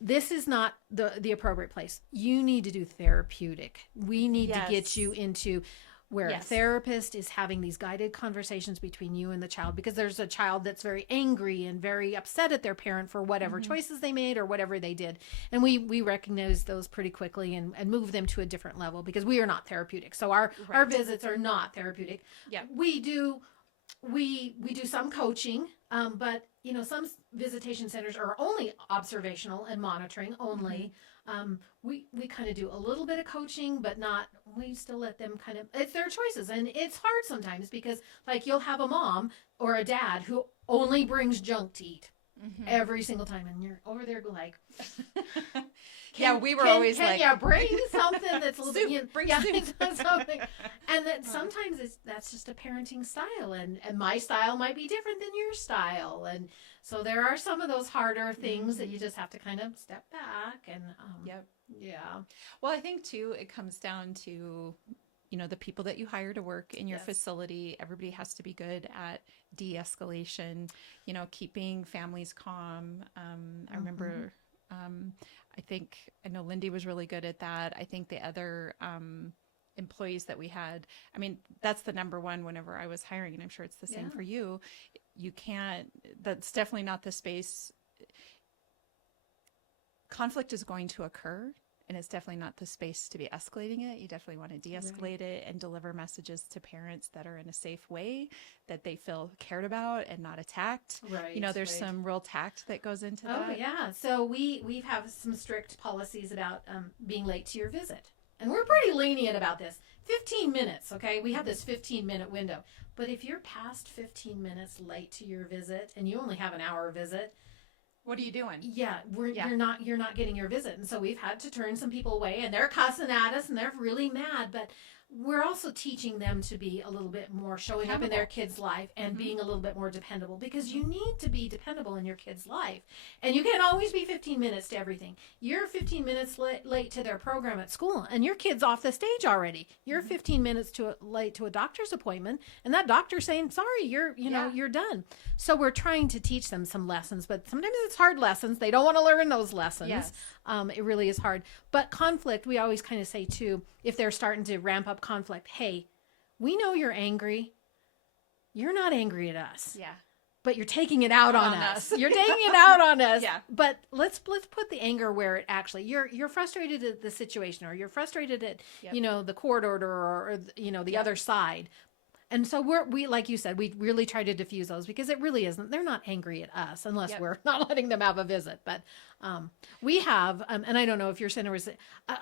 this is not the appropriate place. You need to do therapeutic. We need to get you into where a therapist is having these guided conversations between you and the child, because there's a child that's very angry and very upset at their parent for whatever choices they made or whatever they did. And we recognize those pretty quickly and move them to a different level because we are not therapeutic. So our visits are not therapeutic. Yeah. We do some coaching, but some visitation centers are only observational and monitoring only. We kind of do a little bit of coaching, but we still let them it's their choices. And it's hard sometimes because you'll have a mom or a dad who only brings junk to eat every single time. And you're over there like, we were always can like, you bring something that's a little bit, bring something. And that sometimes that's just a parenting style, and my style might be different than your style, and so there are some of those harder things that you just have to kind of step back and Well, I think too it comes down to the people that you hire to work in your facility. Everybody has to be good at de-escalation, keeping families calm. I remember I know Lindy was really good at that. I think the other employees that we had, I mean, that's the number one whenever I was hiring, and I'm sure it's the same for you. That's definitely not the space. Conflict is going to occur, and it's definitely not the space to be escalating it. You definitely want to de-escalate it and deliver messages to parents that are in a safe way, that they feel cared about and not attacked. There's some real tact that goes into that. Oh, yeah. So we have some strict policies about being late to your visit. And we're pretty lenient about this. 15 minutes, okay? We have this 15-minute window. But if you're past 15 minutes late to your visit and you only have an hour visit, what are you doing? Yeah, you're not getting your visit. And so we've had to turn some people away, and they're cussing at us and they're really mad, but we're also teaching them to be a little bit more showing up in their kid's life and being a little bit more dependable, because you need to be dependable in your kid's life. And you can't always be 15 minutes to everything. You're 15 minutes late to their program at school, and your kid's off the stage already. You're 15 minutes late to a doctor's appointment, and that doctor's saying, sorry, you're done. So we're trying to teach them some lessons, but sometimes it's hard lessons. They don't want to learn those lessons. Yes. It really is hard. But conflict, we always kind of say too, if they're starting to ramp up conflict, hey, we know you're angry. You're not angry at us. Yeah. But you're taking it out on us. You're taking it out on us. Yeah. But let's put the anger where it actually, you're frustrated at the situation, or you're frustrated at, the court order or the other side. And so we, like you said, we really try to diffuse those because it really isn't, they're not angry at us unless we're not letting them have a visit. But we have, and I don't know if your center is,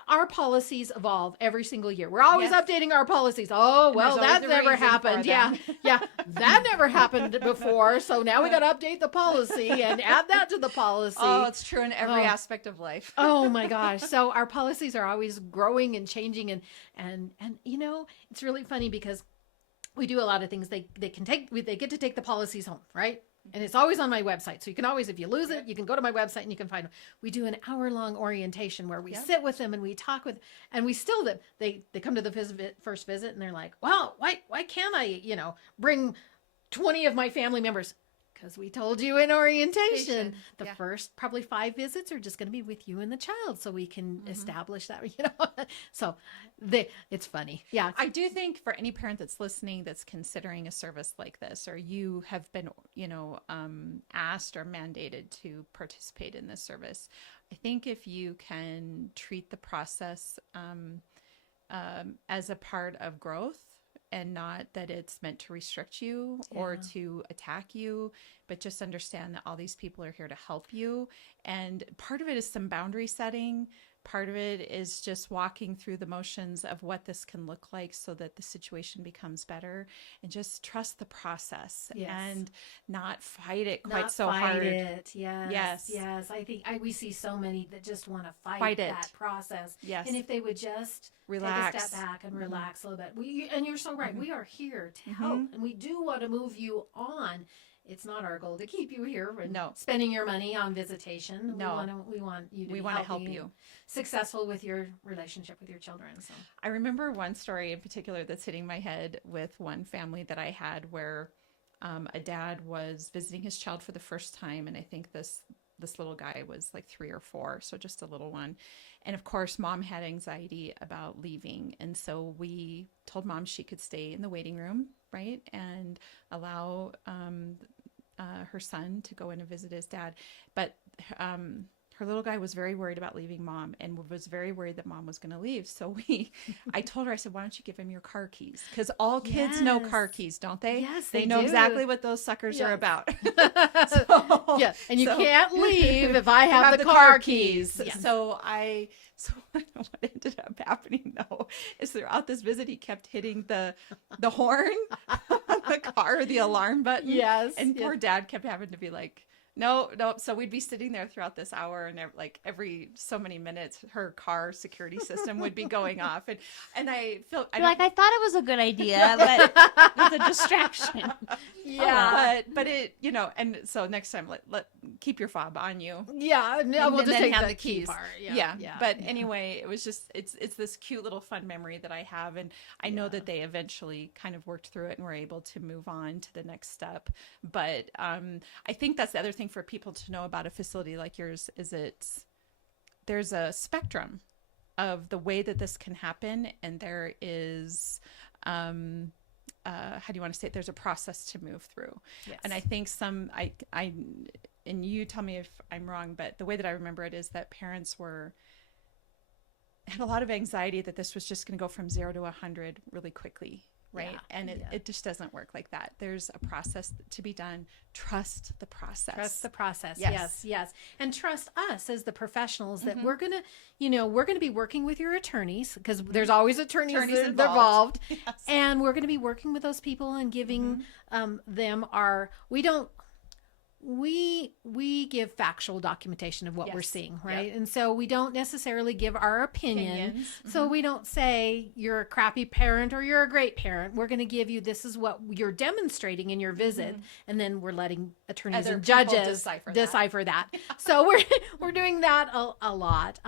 our policies evolve every single year. We're always updating our policies. Oh, well, that never happened. Yeah. That never happened before. So now we got to update the policy and add that to the policy. Oh, it's true in every aspect of life. Oh my gosh. So our policies are always growing and changing. And it's really funny because we do a lot of things. They get to take the policies home, right? And it's always on my website. So you can always, if you lose it, you can go to my website and you can find them. We do an hour-long orientation where we sit with them and we talk with, and we still, they come to the first visit and they're like, well, why can't I, bring 20 of my family members? Because we told you in orientation, the first probably 5 visits are just going to be with you and the child, so we can establish that. So it's funny. Yeah, I do think for any parent that's listening that's considering a service like this, or you have been, asked or mandated to participate in this service, I think if you can treat the process as a part of growth, and not that it's meant to restrict you or to attack you, but just understand that all these people are here to help you. And part of it is some boundary setting. Part of it is just walking through the motions of what this can look like so that the situation becomes better, and just trust the process and not fight it quite so hard. Yes. I think we see so many that just want to fight that process. Yes. And if they would just relax, take a step back and relax a little bit. And you're so right. We are here to help, and we do want to move you on. It's not our goal to keep you here and spending your money on visitation. No. We want you to we want to help you successful with your relationship with your children. So I remember one story in particular that's hitting my head with one family that I had where a dad was visiting his child for the first time, and I think this little guy was like 3 or 4, so just a little one. And of course, mom had anxiety about leaving, and so we told mom she could stay in the waiting room, right, and allow her son to go in and visit his dad. But her little guy was very worried about leaving mom and was very worried that mom was going to leave. So I told her, I said, why don't you give him your car keys? Because all kids know car keys, don't they? Yes, they know exactly what those suckers are about. And you can't leave if I have the car keys. Yes. So what ended up happening though is throughout this visit he kept hitting the horn on the car, the alarm button. Yes. And poor dad kept having to be like, no. So we'd be sitting there throughout this hour, and like every so many minutes, her car security system would be going off, and I felt I thought it was a good idea, but it's a distraction. But it, and so next time let keep your fob on you. Yeah, no, we'll just take the keys part. But anyway, it was just it's this cute little fun memory that I have, and I know that they eventually kind of worked through it and were able to move on to the next step. But I think that's the other thing for people to know about a facility like yours is there's a spectrum of the way that this can happen, and there is how do you want to say it? There's a process to move through. Yes. And I think and you tell me if I'm wrong, but the way that I remember it is that parents had a lot of anxiety that this was just going to go from 0 to 100 really quickly. Right. And it just doesn't work like that. There's a process to be done. Trust the process. Trust the process. Yes. And trust us as the professionals that we're going to be working with your attorneys, because there's always attorneys involved. Yes. And we're going to be working with those people and giving them we give factual documentation of what we're seeing, right? Yep. And so we don't necessarily give our opinions. So we don't say you're a crappy parent or you're a great parent. We're going to give you, this is what you're demonstrating in your visit, and then we're letting attorneys and judges decipher that. So we're doing that a lot.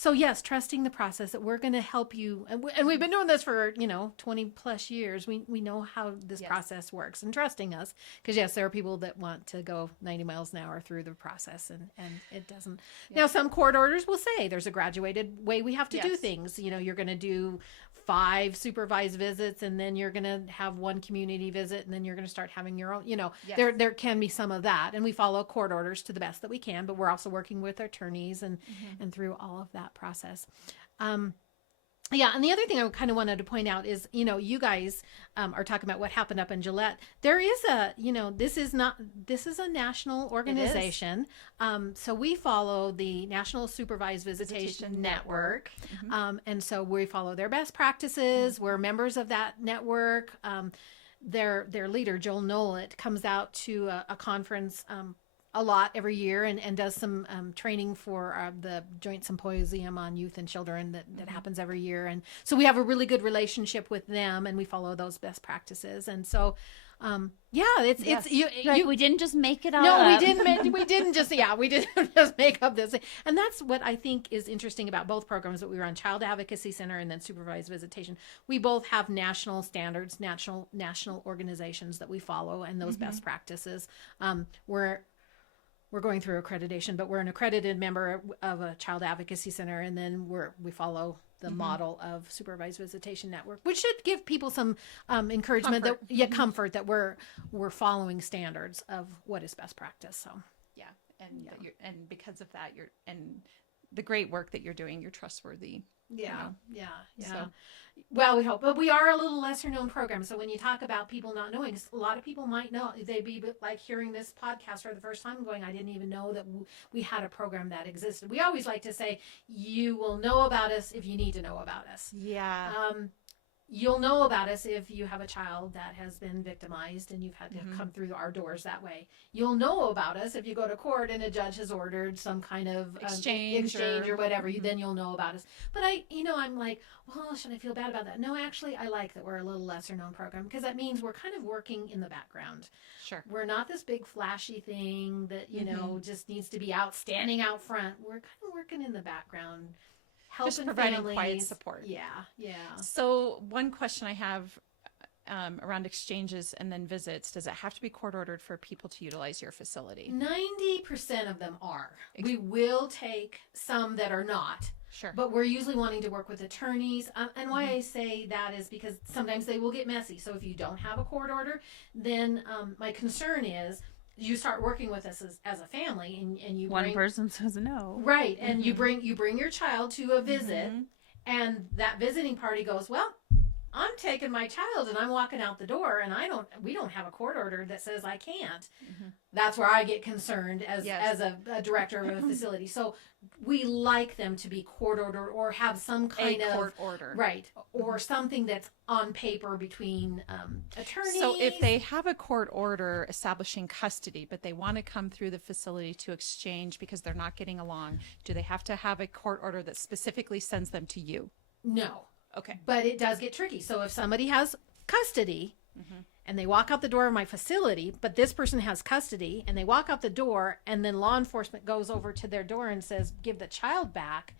So yes, trusting the process that we're going to help you. And we've been doing this for, 20 plus years. We know how this process works, and trusting us, because yes, there are people that want to go 90 miles an hour through the process, and it doesn't. Now, some court orders will say there's a graduated way we have to do things. You're going to do 5 supervised visits, and then you're going to have 1 community visit, and then you're going to start having your own, there can be some of that, and we follow court orders to the best that we can, but we're also working with our attorneys and through all of that process. Yeah, and the other thing I kind of wanted to point out is, you guys are talking about what happened up in Gillette. There is this is a national organization. So we follow the National Supervised Visitation Network. And so we follow their best practices. We're members of that network. Their leader, Joel Nolet, comes out to a conference a lot every year and does some training for the Joint Symposium on Youth and Children that happens every year. And so we have a really good relationship with them, and we follow those best practices. And so, it's we didn't just make it all no, up. we didn't just make up this. And that's what I think is interesting about both programs that we run, Child Advocacy Center and then Supervised Visitation. We both have national standards, national organizations that we follow, and those best practices. We're going through accreditation, but we're an accredited member of a Child Advocacy Center, and then we follow the model of Supervised Visitation Network, which should give people some encouragement, comfort that we're following standards of what is best practice. So and because of that, and the great work that you're doing, you're trustworthy. Yeah. So. Well, we hope, but we are a little lesser known program. So when you talk about people not knowing, a lot of people might know. They'd be like hearing this podcast for the first time going, I didn't even know that we had a program that existed. We always like to say, you will know about us if you need to know about us. Yeah. You'll know about us if you have a child that has been victimized and you've had to come through our doors that way. You'll know about us if you go to court and a judge has ordered some kind of exchange or whatever. Then you'll know about us. But I'm like, well, should I feel bad about that? No, actually, I like that we're a little lesser known program because that means we're kind of working in the background. Sure. We're not this big flashy thing that, just needs to be standing out front. We're kind of working in the background. Just providing families. Quiet support. Yeah. So one question I have around exchanges and then visits, does it have to be court ordered for people to utilize your facility? 90% of them are. We will take some that are not. Sure. But we're usually wanting to work with attorneys. And why I say that is because sometimes they will get messy. So if you don't have a court order, then my concern is you start working with us as a family and you one person says no. Right. And you bring your child to a visit and that visiting party goes, well, I'm taking my child and I'm walking out the door and we don't have a court order that says I can't. That's where I get concerned as a director of a facility. So we like them to be court ordered or have some kind of court order. Right. Or something that's on paper between attorneys. So if they have a court order establishing custody, but they want to come through the facility to exchange because they're not getting along, do they have to have a court order that specifically sends them to you? No. Okay. But it does get tricky. So if somebody has custody and they walk out the door of my facility, but this person has custody and they walk out the door and then law enforcement goes over to their door and says, give the child back,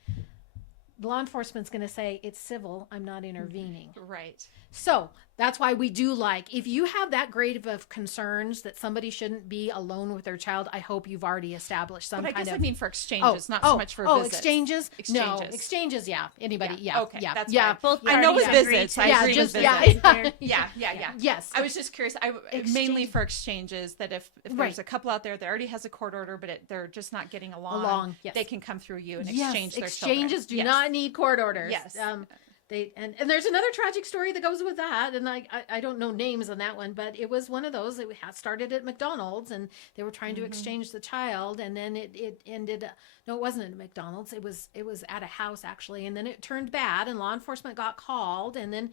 law enforcement's going to say, it's civil, I'm not intervening. Right. So that's why we do if you have that grade of concerns that somebody shouldn't be alone with their child, I hope you've already established some but kind of. I mean for exchanges, not so much for visits. Exchanges? No, exchanges, yeah. Anybody, yeah. Okay, yeah. That's yeah. Both I know with visits, I agree with visits. Yeah. Yes. I was just curious, mainly for exchanges, that if there's a couple out there that already has a court order, but they're just not getting along, they can come through you and exchange their children. Exchanges do not need court orders. Yes. And there's another tragic story that goes with that, and I don't know names on that one, but it was one of those that started at McDonald's, and they were trying to exchange the child, and then it ended. No, it wasn't at McDonald's. It was at a house actually, and then it turned bad, and law enforcement got called, and then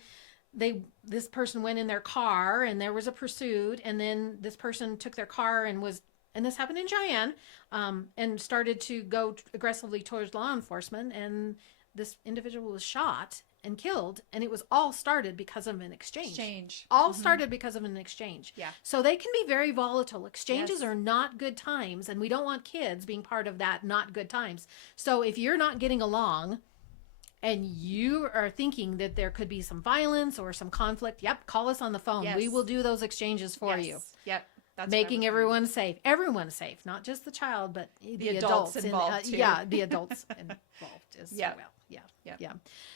this person went in their car, and there was a pursuit, and then this person took their car and this happened in Cheyenne, and started to go aggressively towards law enforcement, and this individual was shot and killed, and it was all started because of an exchange. Started because of an exchange. Yeah. So they can be very volatile. Exchanges are not good times, and we don't want kids being part of that not good times. So if you're not getting along and you are thinking that there could be some violence or some conflict, call us on the phone. Yes. We will do those exchanges for you. Yep. That's making everyone safe. Everyone's safe, not just the child, but the adults involved too. Yeah, the adults involved as well. Yeah. Yep. Yeah.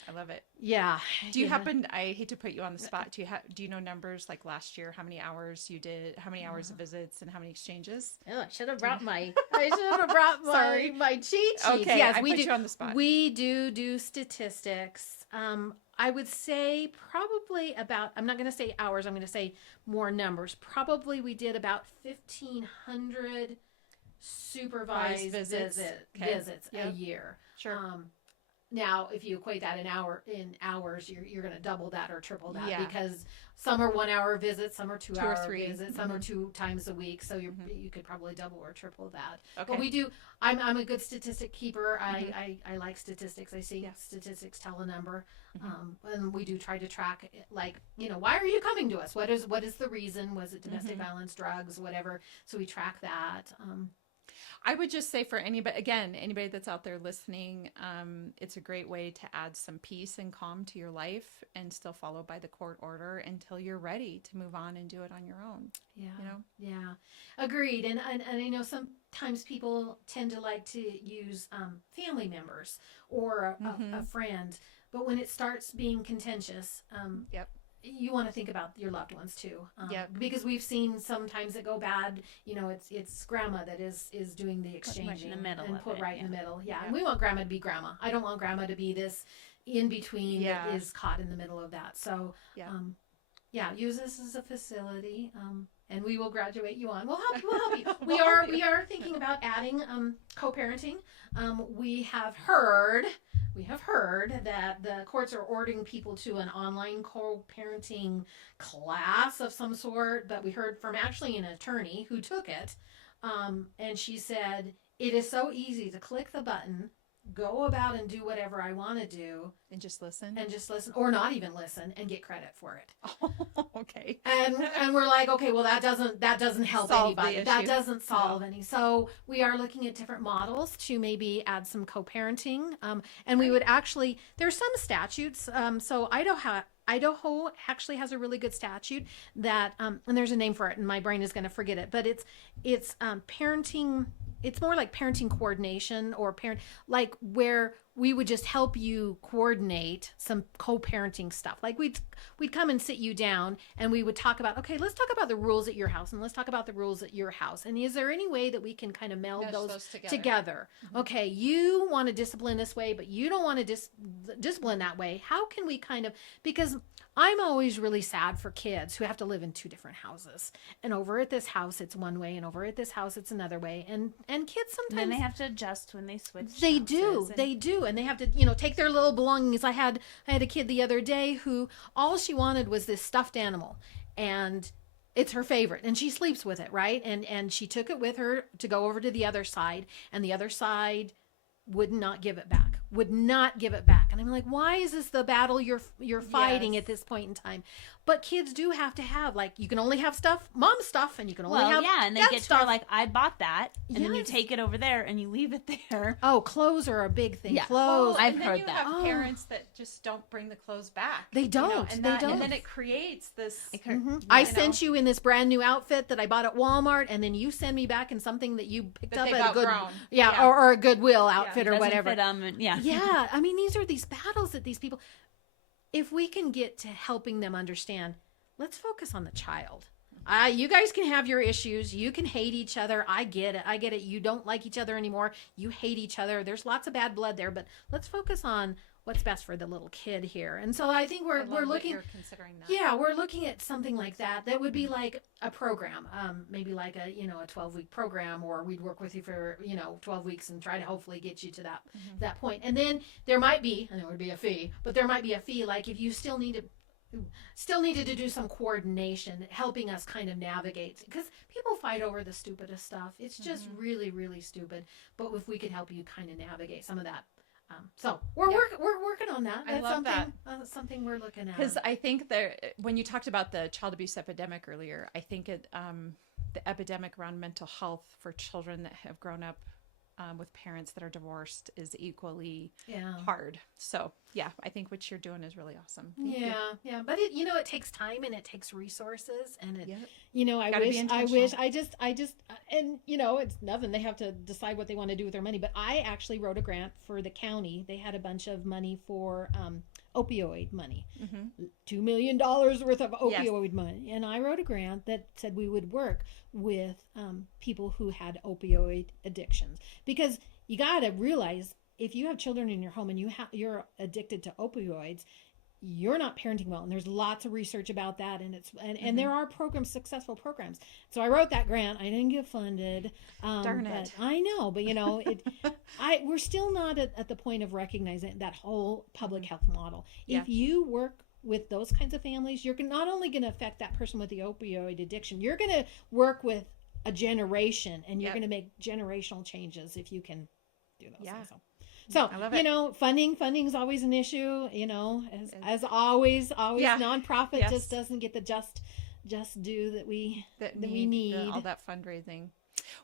I love it. Yeah. Do you Yeah. happen, I hate to put you on the spot, do you know numbers like last year, how many hours you did, how many hours of visits and how many exchanges? Oh, I should have brought my Sorry. my cheat sheets. Okay, Yes, I we put do. you on the spot. We do statistics. I would say probably about, I'm not going to say hours, I'm going to say more numbers. Probably we did about 1,500 supervised visits. visits Yep. a year. Sure. Now, if you equate that in hours, you're going to double that or triple that, Yeah. because some are 1 hour visits, some are 2 2 or hour 3. visits, some are 2 times a week. So you could probably double or triple that. Okay. But we do. I'm a good statistic keeper. I like statistics. I see statistics tell a number, and we do try to track it, like, why are you coming to us? What is the reason? Was it domestic violence, drugs, whatever? So we track that. I would just say for anybody that's out there listening, it's a great way to add some peace and calm to your life and still follow by the court order until you're ready to move on and do it on your own. Yeah. You know? Yeah. Agreed. And I know sometimes people tend to like to use family members or a friend, but when it starts being contentious, you want to think about your loved ones too. Because we've seen sometimes it go bad. It's grandma that is doing the exchanging in the middle and of put it, right in the yeah. middle. Yeah. And we want grandma to be grandma. I don't want grandma to be this in between that Yeah. is caught in the middle of that. So, use this as a facility. And we will graduate you on. We'll help you. We are thinking about adding co-parenting. We have heard that the courts are ordering people to an online co-parenting class of some sort. But we heard from actually an attorney who took it, and she said it is so easy to click the button, go about and do whatever I want to do, And just listen. or not even listen and get credit for it. Okay. And we're like, okay, well that doesn't help Solve the anybody. That issue. doesn't solve any. So we are looking at different models to maybe add some co-parenting. And we would actually, there's some statutes. So Idaho actually has a really good statute that, and there's a name for it, and my brain is going to forget it, but it's parenting. It's more like parenting coordination or like where we would just help you coordinate some co-parenting stuff. Like we'd come and sit you down and we would talk about, okay, let's talk about the rules at your house and let's talk about the rules at your house. And is there any way that we can kind of meld Mesh those those together? Okay, you want to discipline this way, but you don't want to discipline that way. How can we because I'm always really sad for kids who have to live in 2 different houses. And over at this house, it's one way, and over at this house, it's another way. And kids sometimes... And then they have to adjust when they switch. They do. And they have to, take their little belongings. I had a kid the other day who all she wanted was this stuffed animal. And it's her favorite. And she sleeps with it, right? And she took it with her to go over to the other side. And the other side would not give it back. And I'm like, why is this the battle you're fighting at this point in time? But kids do have to have, like, you can only have mom's stuff, and you can only have and they get to where, like, I bought that, and then you Yes. take it over there and you leave it there. Oh, clothes are a big thing. Yeah. Clothes. I've and then heard you that. have parents that just don't bring the clothes back. They don't. And They don't. And then it creates this. I sent you in this brand new outfit that I bought at Walmart, and then you send me back in something that you picked That up they've at a good, outgrown. or a Goodwill outfit or Doesn't whatever. fit 'em, and- Yeah, I mean, these are these battles that these people. If we can get to helping them understand, let's focus on the child. You guys can have your issues. You can hate each other. I get it. You don't like each other anymore. You hate each other. There's lots of bad blood there, but let's focus on what's best for the little kid here. And so I think we're looking. You're considering that. Yeah, we're looking at something like that. That would be like a program, maybe like a 12-week program, or we'd work with you for 12 weeks and try to hopefully get you to that point. And then there might be, and there would be a fee, but there might be a fee like if you still needed to do some coordination, helping us kind of navigate, because people fight over the stupidest stuff. It's just really, really stupid. But if we could help you kind of navigate some of that. So we're working on that. I That's love something, something we're looking at. Because I think when you talked about the child abuse epidemic earlier, I think the epidemic around mental health for children that have grown up with parents that are divorced is equally Yeah. hard. So yeah, I think what you're doing is really awesome. Thank you. Yeah. But it takes time and it takes resources and it, Yep. I Gotta be wish, intentional. I just, and it's nothing. They have to decide what they want to do with their money. But I actually wrote a grant for the county. They had a bunch of money for opioid money, $2 million worth of opioid money. And I wrote a grant that said we would work with people who had opioid addictions, because you got to realize if you have children in your home and you're addicted to opioids, you're not parenting well. And there's lots of research about that. And there are successful programs. So I wrote that grant. I didn't get funded. Darn but it. I know, but we're still not at the point of recognizing that whole public health model. Yeah. If you work with those kinds of families, you're not only going to affect that person with the opioid addiction, you're going to work with a generation, and you're going to make generational changes if you can do those things. So, I love it. funding is always an issue, as always, nonprofit just doesn't get the just due that we need. All that fundraising.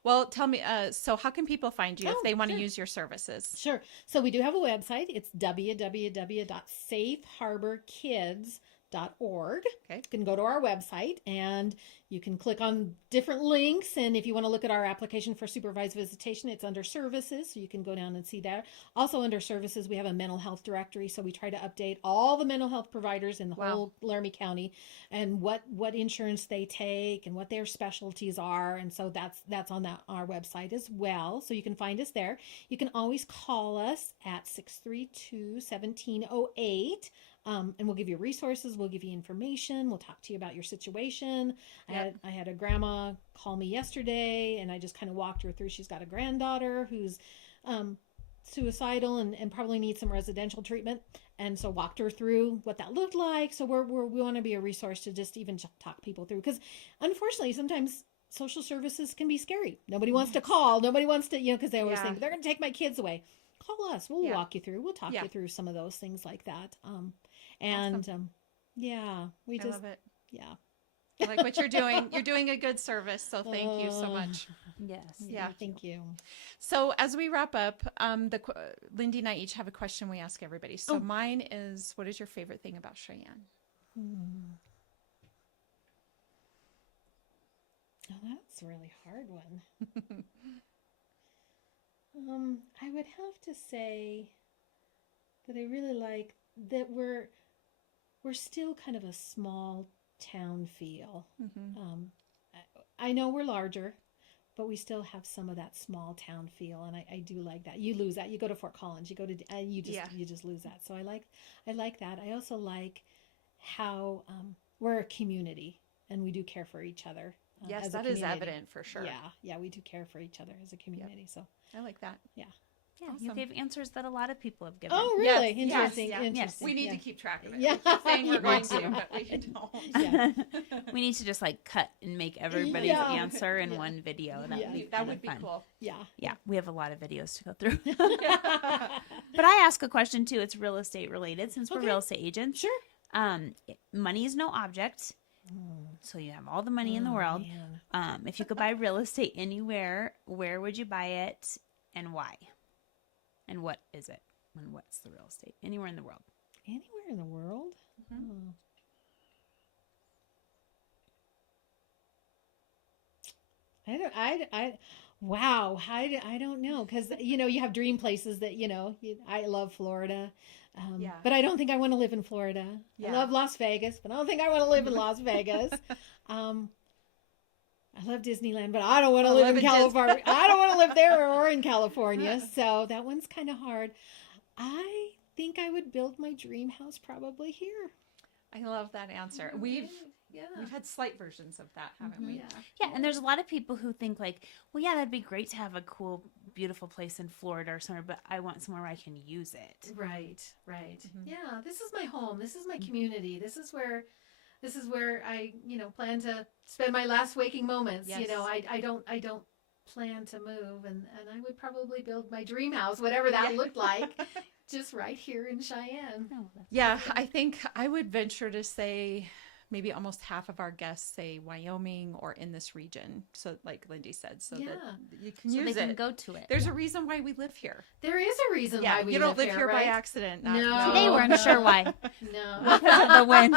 Well, tell me, so how can people find you if they want to use your services? Sure. So we do have a website. It's www.safeharborkids.org. Okay. You can go to our website and you can click on different links. And if you want to look at our application for supervised visitation, it's under services. So you can go down and see that. Also under services, we have a mental health directory. So we try to update all the mental health providers in the whole Laramie County and what insurance they take and what their specialties are. And so that's on our website as well. So you can find us there. You can always call us at 632-1708. And we'll give you resources. We'll give you information. We'll talk to you about your situation. Yep. I had a grandma call me yesterday, and I just kind of walked her through. She's got a granddaughter who's suicidal and probably needs some residential treatment. And so walked her through what that looked like. So we want to be a resource to just even talk people through. Because unfortunately, sometimes social services can be scary. Nobody wants to call. Nobody wants to, because they always think, they're going to take my kids away. Call us. We'll walk you through. We'll talk you through some of those things like that. Awesome. We just love it. Yeah. I like what you're doing. You're doing a good service. So thank you so much. Yes. Yeah. Thank you. So as we wrap up, Lindy and I each have a question we ask everybody. So mine is, what is your favorite thing about Cheyenne? Oh, that's a really hard one. I would have to say that I really like that we're still kind of a small town feel. I know we're larger, but we still have some of that small town feel, and I do like that. You lose that. You go to Fort Collins, you go to you just lose that. So I like that. I also like how we're a community and we do care for each other. Yes, that is evident for sure. Yeah, we do care for each other as a community. Yep. So I like that. Yeah. Yeah, Awesome. you gave answers that a lot of people have given. Oh, really? Yes, Interesting. yes, Interesting. We need to keep track of it. Yeah. We're saying we're going Yeah. to, but we don't. Yeah. We need to just cut and make everybody's answer in one video. That would be That would be fun. cool. Yeah. We have a lot of videos to go through. But I ask a question too. It's real estate related since we're real estate agents. Sure. Money is no object. So you have all the money in the world. Man. If you could buy real estate anywhere, where would you buy it and why? And what is it? And what's the real estate? Anywhere in the world. Anywhere in the world? I don't know. Because, you have dream places that, I love Florida. But I don't think I want to live in Florida. I love Las Vegas, but I don't think I want to live in Las Vegas. I love Disneyland, but I don't want to live in California. I don't want to live there or in California. So that one's kind of hard. I think I would build my dream house probably here. I love that answer. We've had slight versions of that, haven't we? Yeah, and there's a lot of people who think that'd be great to have a cool, beautiful place in Florida or somewhere, but I want somewhere where I can use it. Right. Yeah, this is my home. This is my community. This is where I, plan to spend my last waking moments. Yes. I don't plan to move, and I would probably build my dream house, whatever that looked like, just right here in Cheyenne. Yeah, I think I would venture to say maybe almost half of our guests say Wyoming or in this region. So like Lindy said, so that you can So use they can it. go to it. There's a reason why we live here. There is a reason Yeah, why we you don't live here by right? accident. No. They weren't sure why. No. Because of the wind.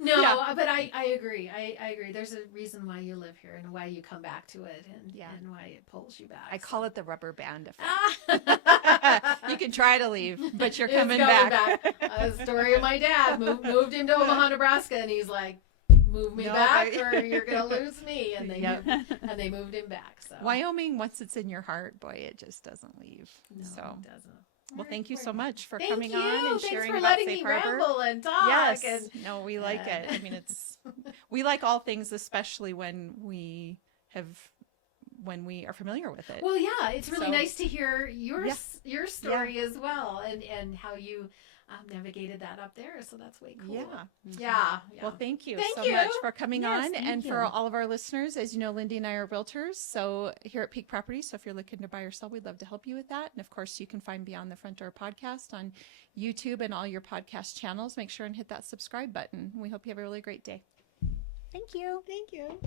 No, Yeah. but I agree. I agree. There's a reason why you live here and why you come back to it and why it pulls you back. I call it the rubber band effect. You can try to leave, but you're It's coming going back. A story of my dad moved him to Omaha, Nebraska, and he's like, "Move me No, back, I- or you're gonna lose me." And they Yep. they moved him back. So Wyoming, once it's in your heart, boy, it just doesn't leave. no, So, it doesn't. well, thank you so Very- much for Thank coming you. on and Thanks sharing for about letting Safe me Harbor. ramble and talk. Yes, And no, we like it. I mean, we like all things, especially when we are familiar with it. well, yeah, it's really So- nice to hear your Yeah. your story as well, and how you navigated that up there. So that's way cool. Yeah. Yeah. Well, thank you Thank so you. much for coming Yes, on. thank And you. for all of our listeners, as you know, Lindy and I are realtors. So here at Peak Properties. So if you're looking to buy or sell, we'd love to help you with that. And of course, you can find Beyond the Front Door podcast on YouTube and all your podcast channels. Make sure and hit that subscribe button. We hope you have a really great day. Thank you. Thank you.